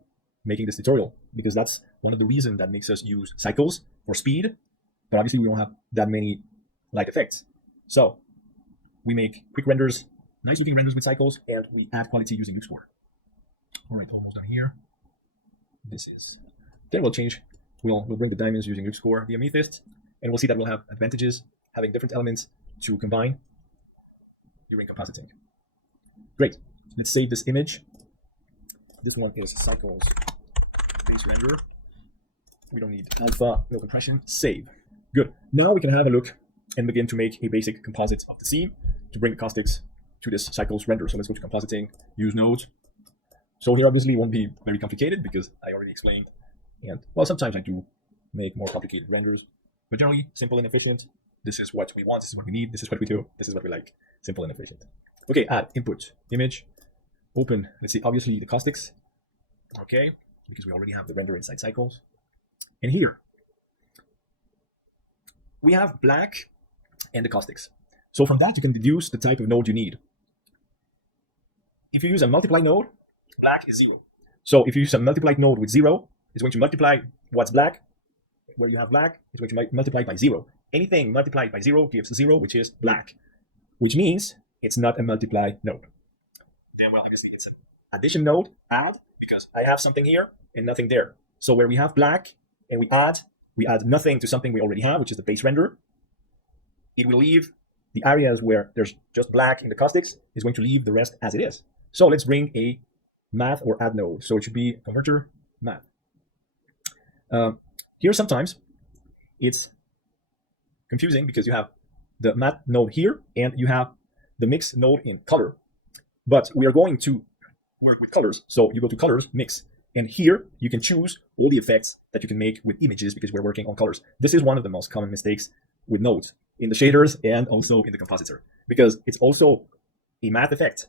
making this tutorial, because that's one of the reasons that makes us use cycles for speed, but obviously we don't have that many light effects. So we make quick renders, nice looking renders with cycles, and we add quality using Luxcore. All right, almost done here. This is, then we'll change, we'll bring the diamonds using Luxcore, the amethyst, and we'll see that we'll have advantages having different elements to combine during compositing. Great, let's save this image. This one is cycles base render. We don't need alpha, no compression, save. Good, now we can have a look and begin to make a basic composite of the scene to bring the caustics to this cycles render. So let's go to compositing, use nodes. So here obviously it won't be very complicated because I already explained, and well, sometimes I do make more complicated renders, but generally simple and efficient. This is what we want, this is what we need, this is what we do, this is what we like, simple and efficient. Okay, add input, image, open, let's see, obviously the caustics, okay, because we already have the render inside cycles. And here, we have black and the caustics. So from that, you can deduce the type of node you need. If you use a multiply node, black is 0. So if you use a multiply node with 0, it's going to multiply what's black. Where you have black, it's going to multiply by 0. Anything multiplied by 0 gives 0, which is black, which means it's not a multiply node. Then, well, obviously it's an addition node, add, because I have something here and nothing there. So where we have black and we add nothing to something we already have, which is the base render. It will leave the areas where there's just black in the caustics, is going to leave the rest as it is. So let's bring a math or add node. So it should be converter math. Here sometimes it's confusing because you have the math node here and you have the mix node in color. But we are going to work with colors. So you go to colors, mix, and here you can choose all the effects that you can make with images because we're working on colors. This is one of the most common mistakes with nodes in the shaders and also in the compositor, because it's also a math effect,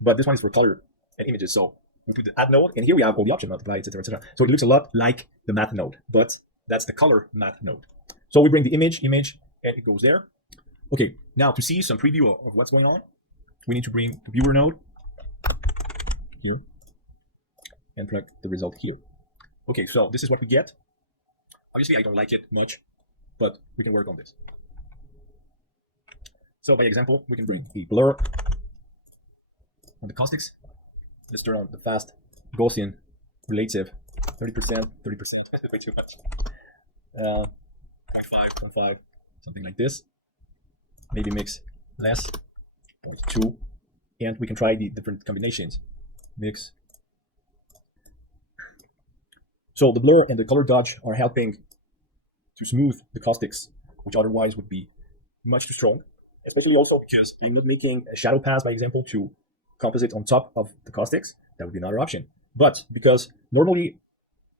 but this one is for color and images. So we put the add node, and here we have all the options, multiply, etc., etc. So it looks a lot like the math node, but that's the color math node. So we bring the image, and it goes there. Okay, now to see some preview of what's going on, we need to bring the viewer node here and plug the result here. Okay, so this is what we get. Obviously, I don't like it much, but we can work on this. So by example, we can bring a blur on the caustics. Let's turn on the fast Gaussian relative 30%, 30%, way too much. 0.5, 0.5, something like this. Maybe mix less, 0.2, and we can try the different combinations. Mix. So the blur and the color dodge are helping to smooth the caustics, which otherwise would be much too strong, especially also because I'm not making a shadow pass, by example, to composite on top of the caustics. That would be another option. But because normally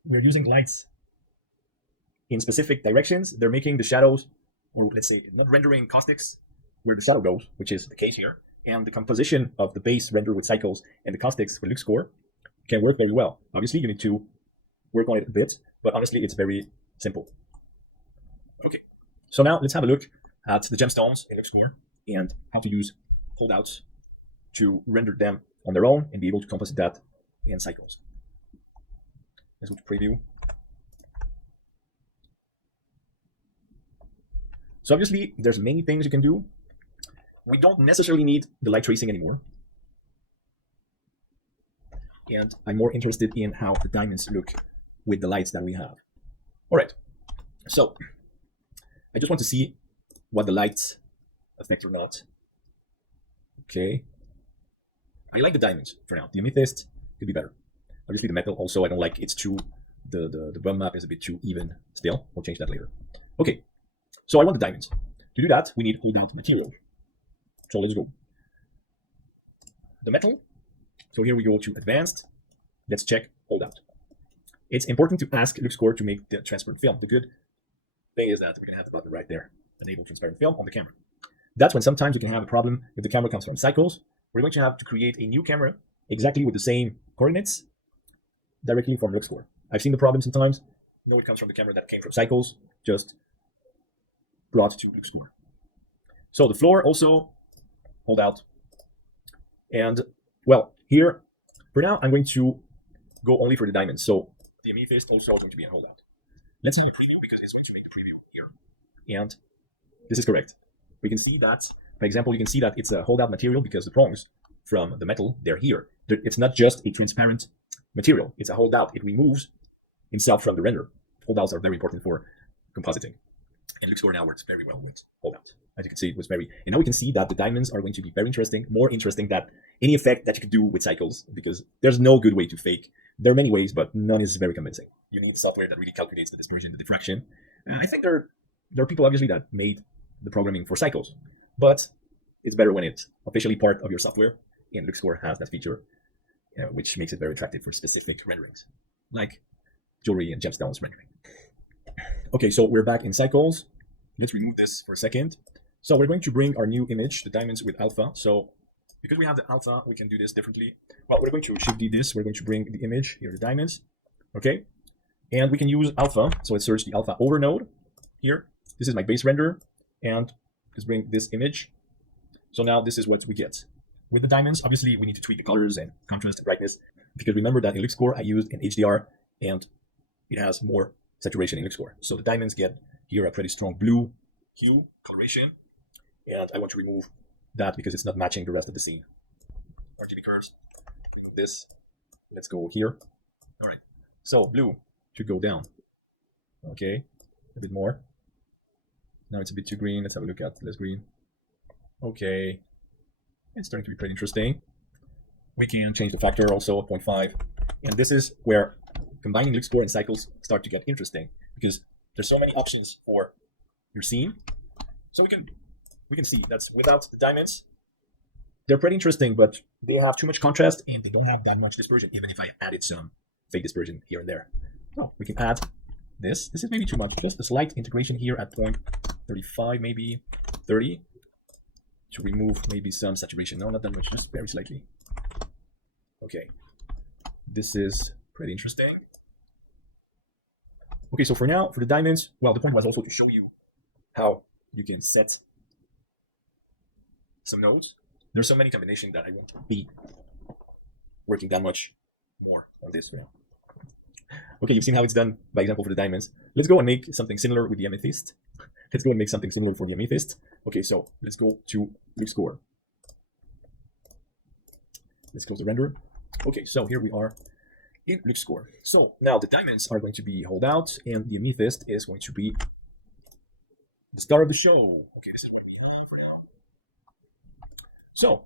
we're using lights in specific directions, they're making the shadows, or let's say not rendering caustics where the shadow goes, which is the case here, and the composition of the base render with cycles and the caustics with Luxcore can work very well. Obviously, you need to work on it a bit, but honestly, it's very simple. Okay, so now let's have a look at the gemstones in Luxcore and how to use holdouts to render them on their own and be able to composite that in cycles. Let's go to preview. So obviously, there's many things you can do. We don't necessarily need the light tracing anymore. and I'm more interested in how the diamonds look with the lights that we have. All right, so I just want to see what the lights affect or not. Okay, I like the diamonds for now. The amethyst could be better. Obviously the metal also, I don't like, it's too, the bump map is a bit too even still. We'll change that later. Okay, so I want the diamonds. To do that, we need holdout material. So let's go. The metal. So here we go to advanced. Let's check holdout. It's important to ask Luxcore to make the transparent film. The good thing is that we're gonna have the button right there, enable transparent film on the camera. That's when sometimes you can have a problem if the camera comes from Cycles. We're going to have to create a new camera exactly with the same coordinates directly from Luxcore. I've seen the problem sometimes. No, it comes from the camera that came from Cycles, just brought to Luxcore. So the floor also hold out. And well, here for now, I'm going to go only for the diamonds. So the amethyst also going to be a holdout. Let's make a preview because it's going to make the preview here. And this is correct. We can see that, for example, you can see that it's a holdout material because the prongs from the metal, they're here. It's not just a transparent material. It's a holdout. It removes himself from the render. Holdouts are very important for compositing. And Luxcore now works very well with holdout. As you can see, it was very, and now we can see that the diamonds are going to be very interesting, more interesting than any effect that you could do with Cycles, because there's no good way to fake. There are many ways, but none is very convincing. You need software that really calculates the dispersion, the diffraction. I think there are people obviously that made the programming for Cycles, but it's better when it's officially part of your software, and Luxcore has that feature, which makes it very attractive for specific renderings, like jewelry and gemstones rendering. Okay, so we're back in Cycles. Let's remove this for a second. So we're going to bring our new image, the diamonds with alpha. So because we have the alpha, we can do this differently. Well, we're going to shift D this. We're going to bring the image, here the diamonds, okay? And we can use alpha. So let's search the alpha over node here. This is my base render. And let's bring this image. So now this is what we get. With the diamonds, obviously we need to tweak the colors and contrast and brightness, because remember that in Luxcore I used an HDR and it has more saturation in Luxcore. So the diamonds get here a pretty strong blue hue coloration. And I want to remove that because it's not matching the rest of the scene. RGB curves, this, let's go here. All right, so blue should go down. Okay, a bit more. Now it's a bit too green. Let's have a look at less green. Okay, it's starting to be pretty interesting. We can change the factor also, 0.5. And this is where combining Luxcore and Cycles start to get interesting, because there's so many options for your scene. So we can see that's without the diamonds, they're pretty interesting, but they have too much contrast and they don't have that much dispersion, even if I added some fake dispersion here and there. Oh, we can add this. This is maybe too much. Just a slight integration here at 0.35, maybe 30, to remove maybe some saturation. No, not that much, just very slightly. Okay, this is pretty interesting. Okay, so for now, for the diamonds, well, the point was also to show you how you can set some nodes. There's so many combinations that I won't be working that much more on this for now. Okay, you've seen how it's done, by example, for the diamonds. Let's go and make something similar with the amethyst. Let's go and make something similar for the amethyst. Okay, so let's go to Luxcore. Let's close the render. Okay, so here we are in Luxcore. So now the diamonds are going to be hold out, and the amethyst is going to be the star of the show. Okay, this is what we have for now. So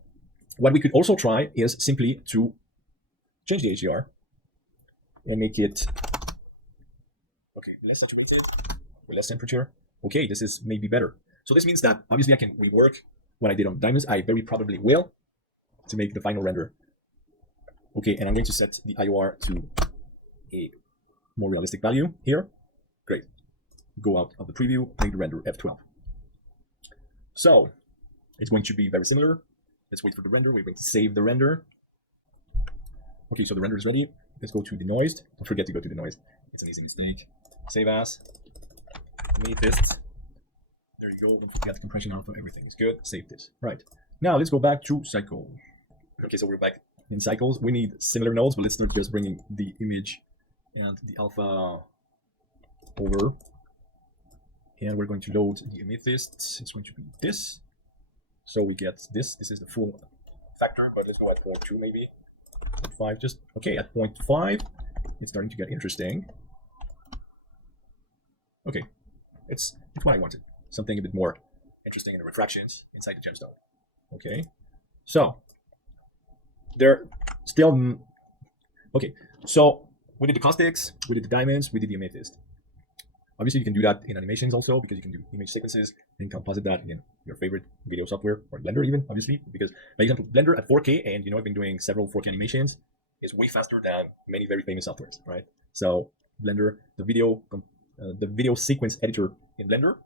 what we could also try is simply to change the HDR and make it less saturated with less temperature. Okay, this is maybe better. So this means that obviously I can rework what I did on diamonds. I very probably will, to make the final render. Okay, and I'm going to set the IOR to a more realistic value here. Great. Go out of the preview, make the render F12. So it's going to be very similar. Let's wait for the render. We're going to save the render. Okay, so the render is ready. Let's go to Denoised. Don't forget to go to Denoised. It's an easy mistake. Save as. Amethyst. There you go. Don't forget compression alpha. Everything is good. Save this. Right. Now let's go back to Cycle. Okay, so we're back in Cycles. We need similar nodes, but let's start just bringing the image and the alpha over. And we're going to load the amethyst. It's going to be this. So we get this. This is the full factor, but let's go at 0.2 maybe. 0.5, just okay. At 0.5, it's starting to get interesting. Okay, it's what I wanted. Something a bit more interesting in the refractions inside the gemstone. Okay, so they're still okay. So we did the caustics, we did the diamonds, we did the amethyst. Obviously, you can do that in animations also, because you can do image sequences and composite that in your favorite video software, or Blender even, obviously. Because, by example, Blender at 4K, and I've been doing several 4K animations, is way faster than many very famous softwares, right? So Blender, the video sequence editor in Blender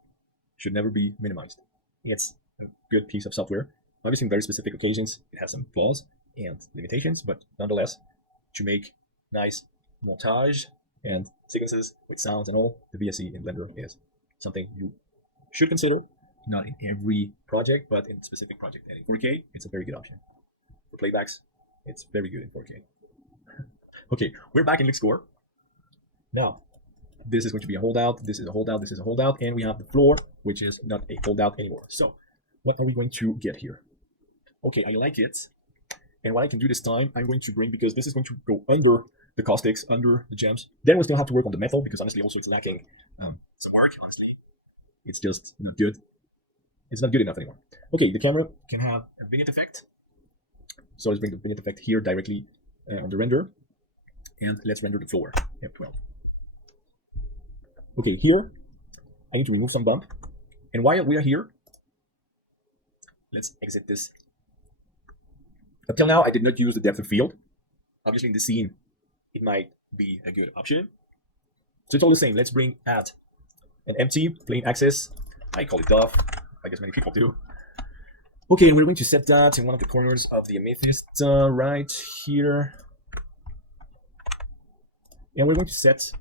should never be minimized. It's a good piece of software. Obviously, in very specific occasions, it has some flaws and limitations, but nonetheless, to make nice montage and sequences with sounds and all, the VSE in Blender is something you should consider, not in every project, but in specific project. And in 4K, it's a very good option. For playbacks, it's very good in 4K. Okay, we're back in Luxcore. Now, this is going to be a holdout, this is a holdout, this is a holdout, and we have the floor, which is not a holdout anymore. So, what are we going to get here? Okay, I like it. And what I can do this time, I'm going to bring, because this is going to go under the caustics, under the gems. Then we still have to work on the metal, because honestly also it's lacking some work, honestly. It's just not good. It's not good enough anymore. Okay, the camera can have a vignette effect. So let's bring the vignette effect here directly on the render. And let's render the floor, F12. Okay, here, I need to remove some bump. And while we are here, let's exit this. Up till now, I did not use the depth of field. Obviously, in the scene, it might be a good option. So it's all the same. Let's add an empty plane axis. I call it DOF. I guess many people do. Okay, and we're going to set that in one of the corners of the amethyst right here. And we're going to set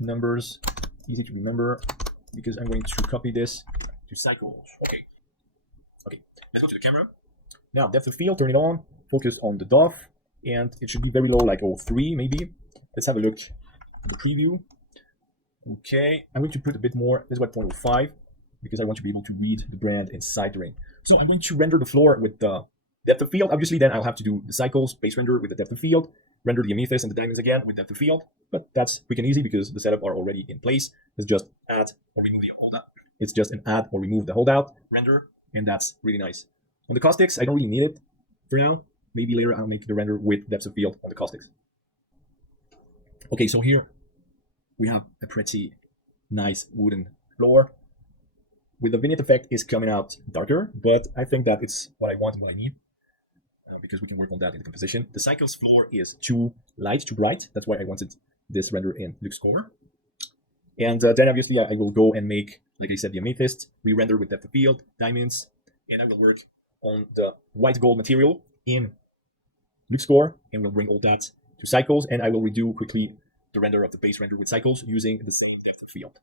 numbers, easy to remember, because I'm going to copy this to cycles. Okay. Okay, let's go to the camera. Now, depth of field, turn it on, focus on the DOF, and it should be very low, like 03 maybe. Let's have a look at the preview. Okay, I'm going to put a bit more, let's go at 0.05, because I want to be able to read the brand inside the ring. So I'm going to render the floor with the depth of field. Obviously, then I'll have to do the cycles, base render with the depth of field, render the amethyst and the diamonds again with depth of field. But that's quick and easy because the setup are already in place. It's just add or remove the holdout. It's just an add or remove the holdout render, and that's really nice. On the caustics, I don't really need it for now. Maybe later I'll make the render with depth of field on the caustics. Okay, so here we have a pretty nice wooden floor. With the vignette effect is coming out darker, but I think that it's what I want and what I need because we can work on that in the composition. The cycles floor is too light, too bright. That's why I wanted this render in Luxcore. And then obviously I will go and make, like I said, the amethyst, re-render with depth of field, diamonds, and I will work on the white gold material in Luxcore, and we'll bring all that to cycles, and I will redo quickly the render of the base render with cycles using the same depth of field.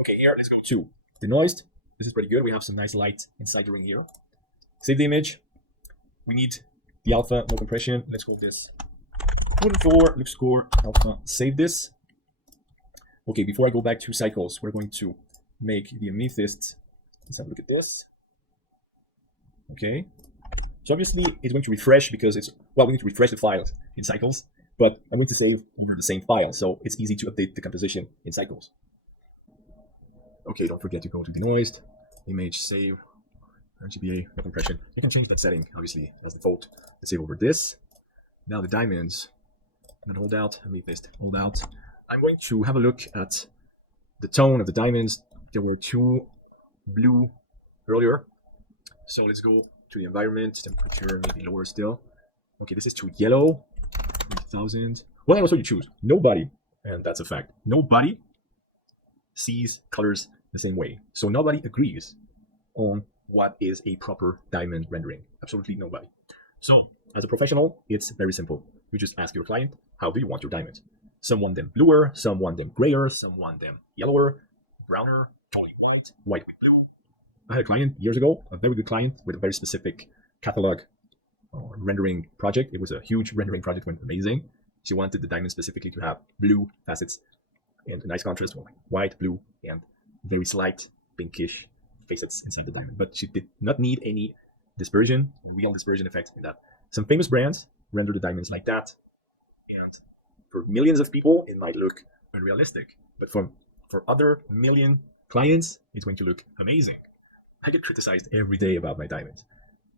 Okay, here, let's go to Denoised. This is pretty good. We have some nice light inside the ring here. Save the image. We need the alpha, no compression. Let's call this wooden floor, Luxcore, alpha. Save this. Okay, before I go back to cycles, we're going to make the amethyst. Let's have a look at this. Okay. So obviously it's going to refresh because it's, well, we need to refresh the files in cycles, but I'm going to save the same file, so it's easy to update the composition in cycles. Okay, don't forget to go to Denoised, image, save, RGBA, no compression. You can change that setting, obviously, as default. Let's save over this. Now the diamonds, and hold out, amethyst, hold out. I'm going to have a look at the tone of the diamonds. There were two blue earlier. So let's go to the environment, temperature, maybe lower still. Okay, this is too yellow, 3000. Well, also you choose. Nobody, and that's a fact, nobody sees colors the same way. So nobody agrees on what is a proper diamond rendering. Absolutely nobody. So as a professional, it's very simple. You just ask your client, how do you want your diamonds? Some want them bluer, some want them grayer, some want them yellower, browner, totally white, white with blue. I had a client years ago, a very good client with a very specific catalog rendering project. It was a huge rendering project, went amazing. She wanted the diamond specifically to have blue facets and a nice contrast, white, blue, and very slight pinkish facets inside the diamond. But she did not need any dispersion, real dispersion effect in that. Some famous brands render the diamonds like that. And for millions of people, it might look unrealistic. But for other million clients, it's going to look amazing. I get criticized every day about my diamonds.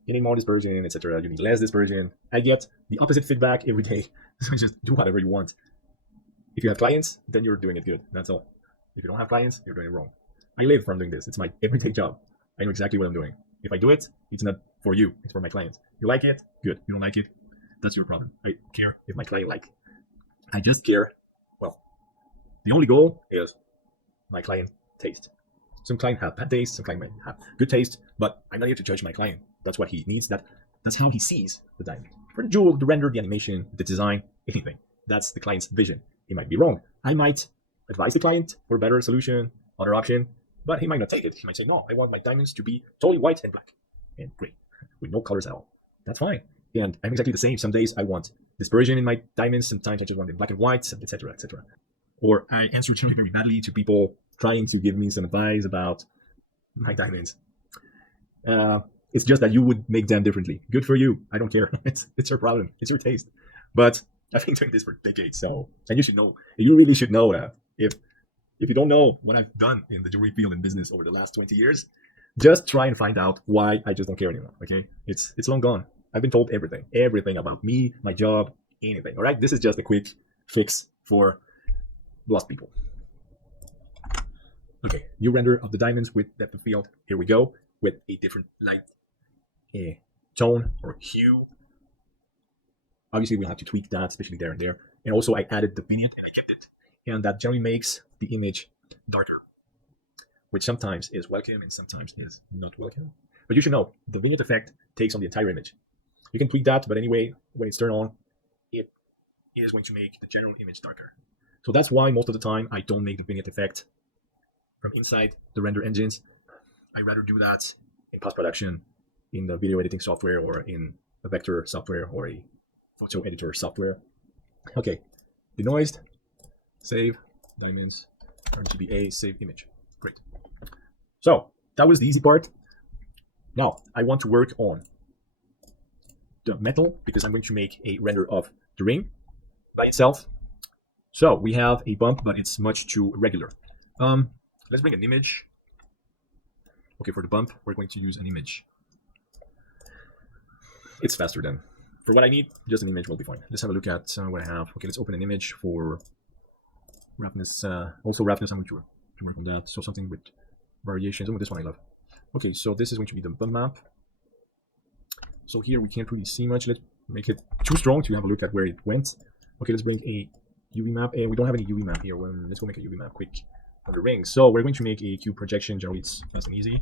You need more dispersion, etc. You need less dispersion. I get the opposite feedback every day. So just do whatever you want. If you have clients, then you're doing it good. That's all. If you don't have clients, you're doing it wrong. I live from doing this. It's my everyday job. I know exactly what I'm doing. If I do it, it's not for you. It's for my clients. You like it? Good. You don't like it? That's your problem. I care if my client like it. I just care. Well, the only goal is my client taste. Some client have bad taste. Some client might have good taste. But I'm not here to judge my client. That's what he needs. That's how he sees the diamond. For the jewel, the render, the animation, the design, anything. That's the client's vision. He might be wrong. I might advise the client for a better solution, other option, but he might not take it. He might say, no, I want my diamonds to be totally white and black and gray with no colors at all. That's fine. And I'm exactly the same. Some days I want dispersion in my diamonds. Sometimes I just want them black and white, etc., etc. Or I answer very badly to people trying to give me some advice about my diamonds. It's just that you would make them differently. Good for you. I don't care. It's your problem. It's your taste. But I've been doing this for decades, so and you should know. You really should know that. If you don't know what I've done in the jewelry field and business over the last 20 years, just try and find out why I just don't care anymore. Okay, it's long gone. I've been told everything about me, my job, anything. All right, this is just a quick fix for lost people. Okay, new render of the diamonds with depth of field. Here we go with a different light tone or hue. Obviously, we'll have to tweak that, especially there and there. And also, I added the vignette and I kept it. And that generally makes the image darker, which sometimes is welcome and sometimes is not welcome. But you should know, the vignette effect takes on the entire image. You can tweak that, but anyway, when it's turned on, it is going to make the general image darker. So that's why most of the time, I don't make the vignette effect from inside the render engines. I rather do that in post-production, in the video editing software, or in a vector software, or a photo editor software. Okay, denoised, save, diamonds, RGBA, save image. Great. So that was the easy part. Now I want to work on the metal because I'm going to make a render of the ring by itself. So we have a bump, but it's much too regular. Let's bring an image. Okay, for the bump, we're going to use an image. It's faster than. For what I need, just an image will be fine. Let's have a look at what I have. Okay, let's open an image for roughness. Also roughness, I'm going to work on that. So something with variations. Oh, this one I love. Okay, so this is going to be the bump map. So here we can't really see much. Let's make it too strong to have a look at where it went. Okay, let's bring a UV map. And we don't have any UV map here. Well, let's go make a UV map quick on the ring. So we're going to make a cube projection. Generally, it's fast and easy.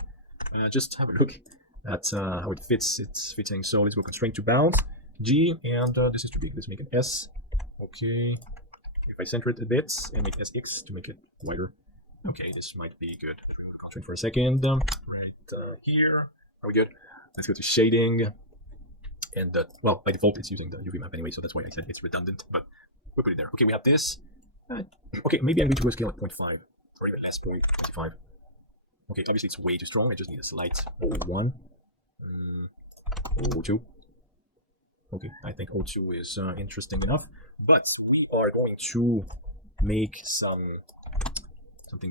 Just have a look at how it fits. It's fitting. So let's go constraint to bound. G, and this is too big. Let's make an S. Okay. If I center it a bit and make SX to make it wider. Okay, this might be good. Let's remove the constraint for a second. Right here. Are we good? Let's go to shading. And well, by default, it's using the UV map anyway, so that's why I said it's redundant, but we'll put it there. Okay, we have this. Okay, maybe I'm going to go scale at 0.5 or even less, 0.25. Okay, obviously it's way too strong. I just need a slight 0.1. 0.2. Okay, I think 0.2 is interesting enough, but we are going to make something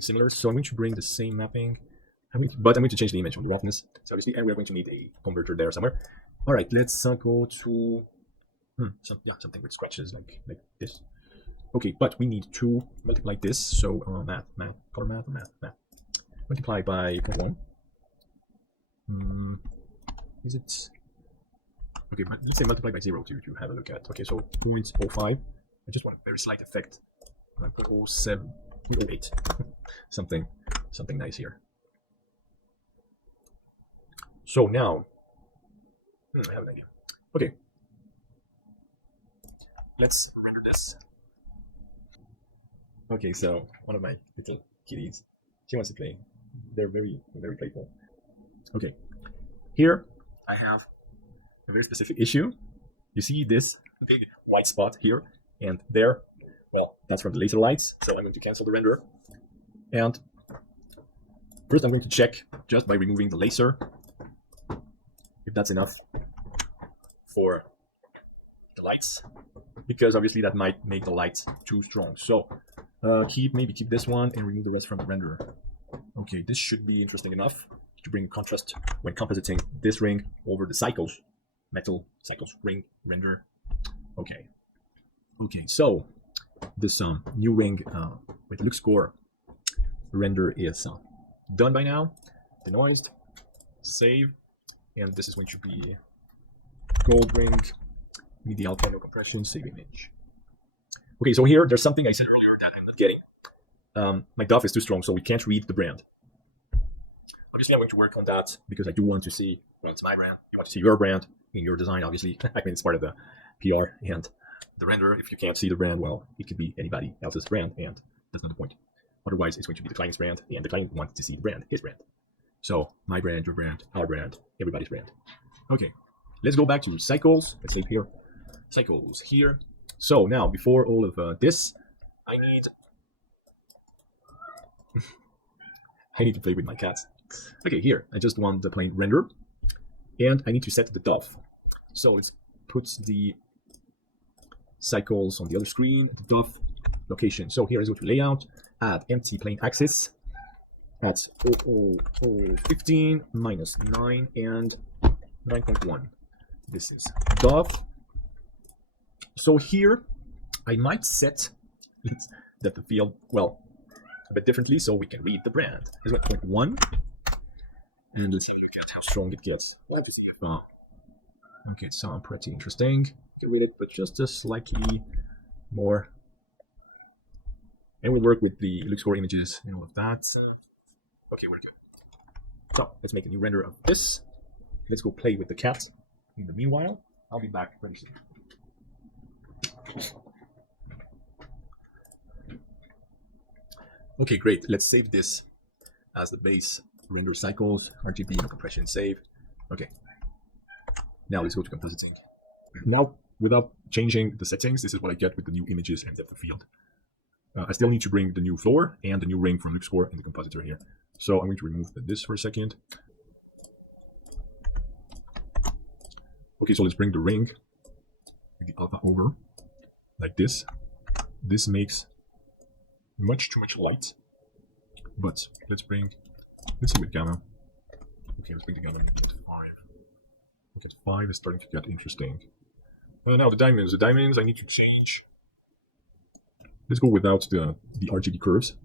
similar. So I'm going to bring the same mapping, but I'm going to change the image from the roughness. So obviously, and we're going to need a converter there somewhere. All right, let's go to something with scratches like this. Okay, but we need to multiply this. So color math. Multiply by 0.1. Is it? Okay, but let's say multiply by 0 to have a look at. Okay, so 0.05. I just want a very slight effect. 0.07, 0.08. something nice here. So now, I have an idea. Okay, let's render this. Okay, so one of my little kitties, she wants to play. They're very playful. Okay, here I have a very specific issue. You see this big white spot here and there. Well, that's from the laser lights. So I'm going to cancel the render. And first I'm going to check just by removing the laser if that's enough for the light. lights, because obviously that might make the lights too strong. So maybe keep this one and remove the rest from the renderer. Okay, this should be interesting enough to bring contrast when compositing this ring over the cycles, metal cycles ring render. Okay, so this new ring with Luxcore render is done by now. Denoised, save, and this is going to be gold ring, medial channel compression, save image. Okay, so here there's something I said earlier that I'm not getting. My DOF is too strong, so we can't read the brand. Obviously, I'm going to work on that because I do want to see, well, it's my brand. You want to see your brand in your design, obviously. I mean, it's part of the PR and the render. If you can't see the brand, well, it could be anybody else's brand, and that's not the point. Otherwise, it's going to be the client's brand, and the client wants to see the brand, his brand. So, my brand, your brand, our brand, everybody's brand. Okay, let's go back to cycles. Let's save here. Cycles here. So, now, before all of this, I need to play with my cats. Okay, here, I just want the plain render, and I need to set the DOF. So let's put the cycles on the other screen, the DOF location. So here is go to layout, add empty plain axis at 00015 minus 9 and 9.1. This is DOF. So here, I might set that the field, well, a bit differently so we can read the brand. Here's 1.1. And let's have a look at how strong it gets. We'll have to see if, okay, it sounds pretty interesting. You can read it, but just a slightly more. And we'll work with the Luxcore images and all of that. Okay, we're good. So let's make a new render of this. Let's go play with the cat. In the meanwhile, I'll be back very soon. Okay, great. Let's save this as the base render cycles, RGB, no compression, save. Okay. Now let's go to compositing. Now, without changing the settings, this is what I get with the new images and depth of field. I still need to bring the new floor and the new ring from Luxcore in the compositor here. So I'm going to remove this for a second. Okay, so let's bring the ring with the alpha over like this. This makes much too much light, but let's see with gamma. Okay, let's bring the gamma to 5. Okay, 5 is starting to get interesting. Now the diamonds. The diamonds I need to change. Let's go without the RGB curves.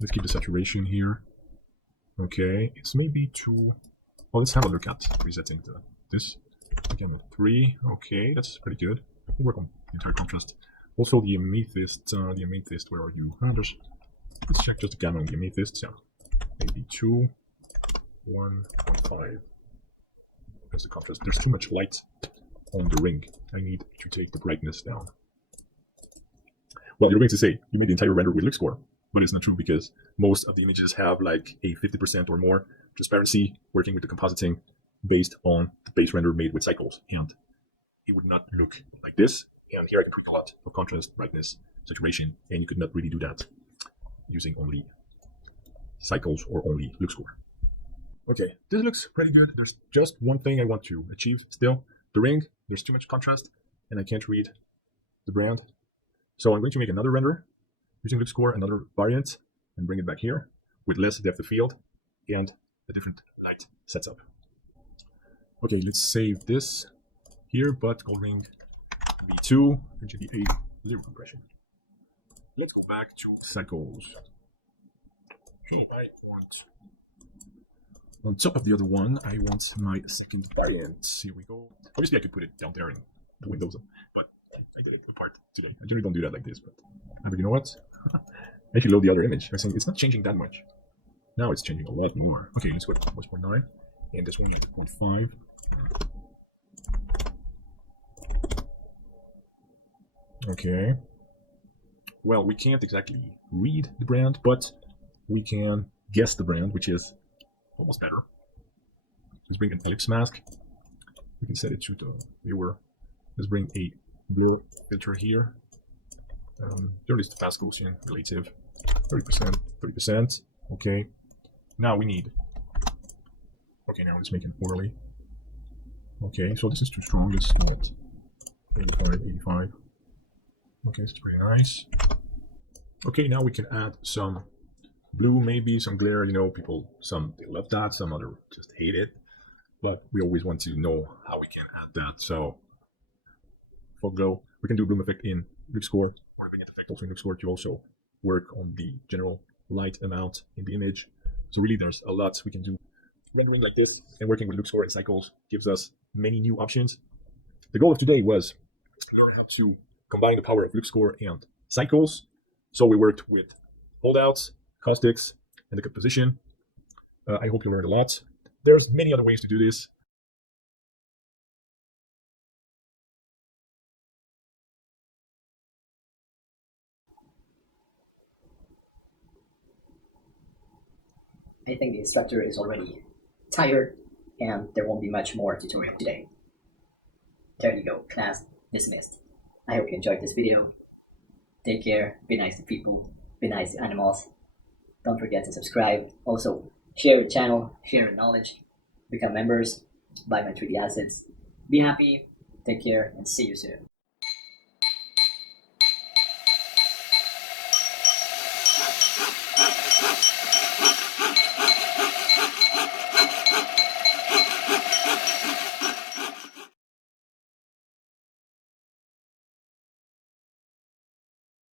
Let's keep the saturation here. Okay, it's maybe too. Well, let's have a look at resetting this. Again, 3. Okay, that's pretty good. We'll work on entire contrast. Also, the amethyst. Where are you? Let's check just the gamma on the amethyst. Yeah, maybe 2, 1.5. That's the contrast. There's too much light on the ring. I need to take the brightness down. Well, you're going to say you made the entire render with Luxcore, but it's not true because most of the images have like a 50% or more transparency working with the compositing based on the base render made with cycles, and it would not look like this. And here I can tweak a lot of contrast, brightness, saturation, and you could not really do that using only cycles or only Luxcore. Okay, this looks pretty good. There's just one thing I want to achieve still. The ring, there's too much contrast, and I can't read the brand. So I'm going to make another render using Luxcore, another variant, and bring it back here with less depth of field and a different light setup. Okay, let's save this here, but gold ring V2, RGB 8, 0 compression. Let's go back to cycles. Okay, I want, on top of the other one, I want my second variant. Here we go. Obviously, I could put it down there in the windows, but I did it apart today. I generally don't do that like this, but you know what? I should load the other image. I'm saying it's not changing that much. Now it's changing a lot more. Okay, let's go to 1.9, and this one is 0.5. Okay. Well, we can't exactly read the brand, but we can guess the brand, which is almost better. Let's bring an ellipse mask. We can set it to the viewer. Let's bring a blur filter here. There is the fast Gaussian relative, 30%, 30%. Okay. Now we need. Okay, now let's make an orally. Okay, so this is too strong. Let's not 85, 85. Okay, it's pretty nice. Okay, now we can add some blue, maybe some glare. You know, people, some they love that, some other just hate it. But we always want to know how we can add that. So for glow, we can do bloom effect in Luxcore or a vignette effect also in Luxcore to also work on the general light amount in the image. So really, there's a lot we can do. Rendering like this and working with Luxcore and cycles gives us many new options. The goal of today was learn how to combine the power of Luxcore and cycles. So we worked with holdouts, caustics, and the composition. I hope you learned a lot. There's many other ways to do this. I think the instructor is already tired and there won't be much more tutorial today. There you go, class dismissed. I hope you enjoyed this video. Take care, be nice to people, be nice to animals. Don't forget to subscribe. Also, share the channel, share your knowledge, become members, buy my 3D assets. Be happy, take care, and see you soon.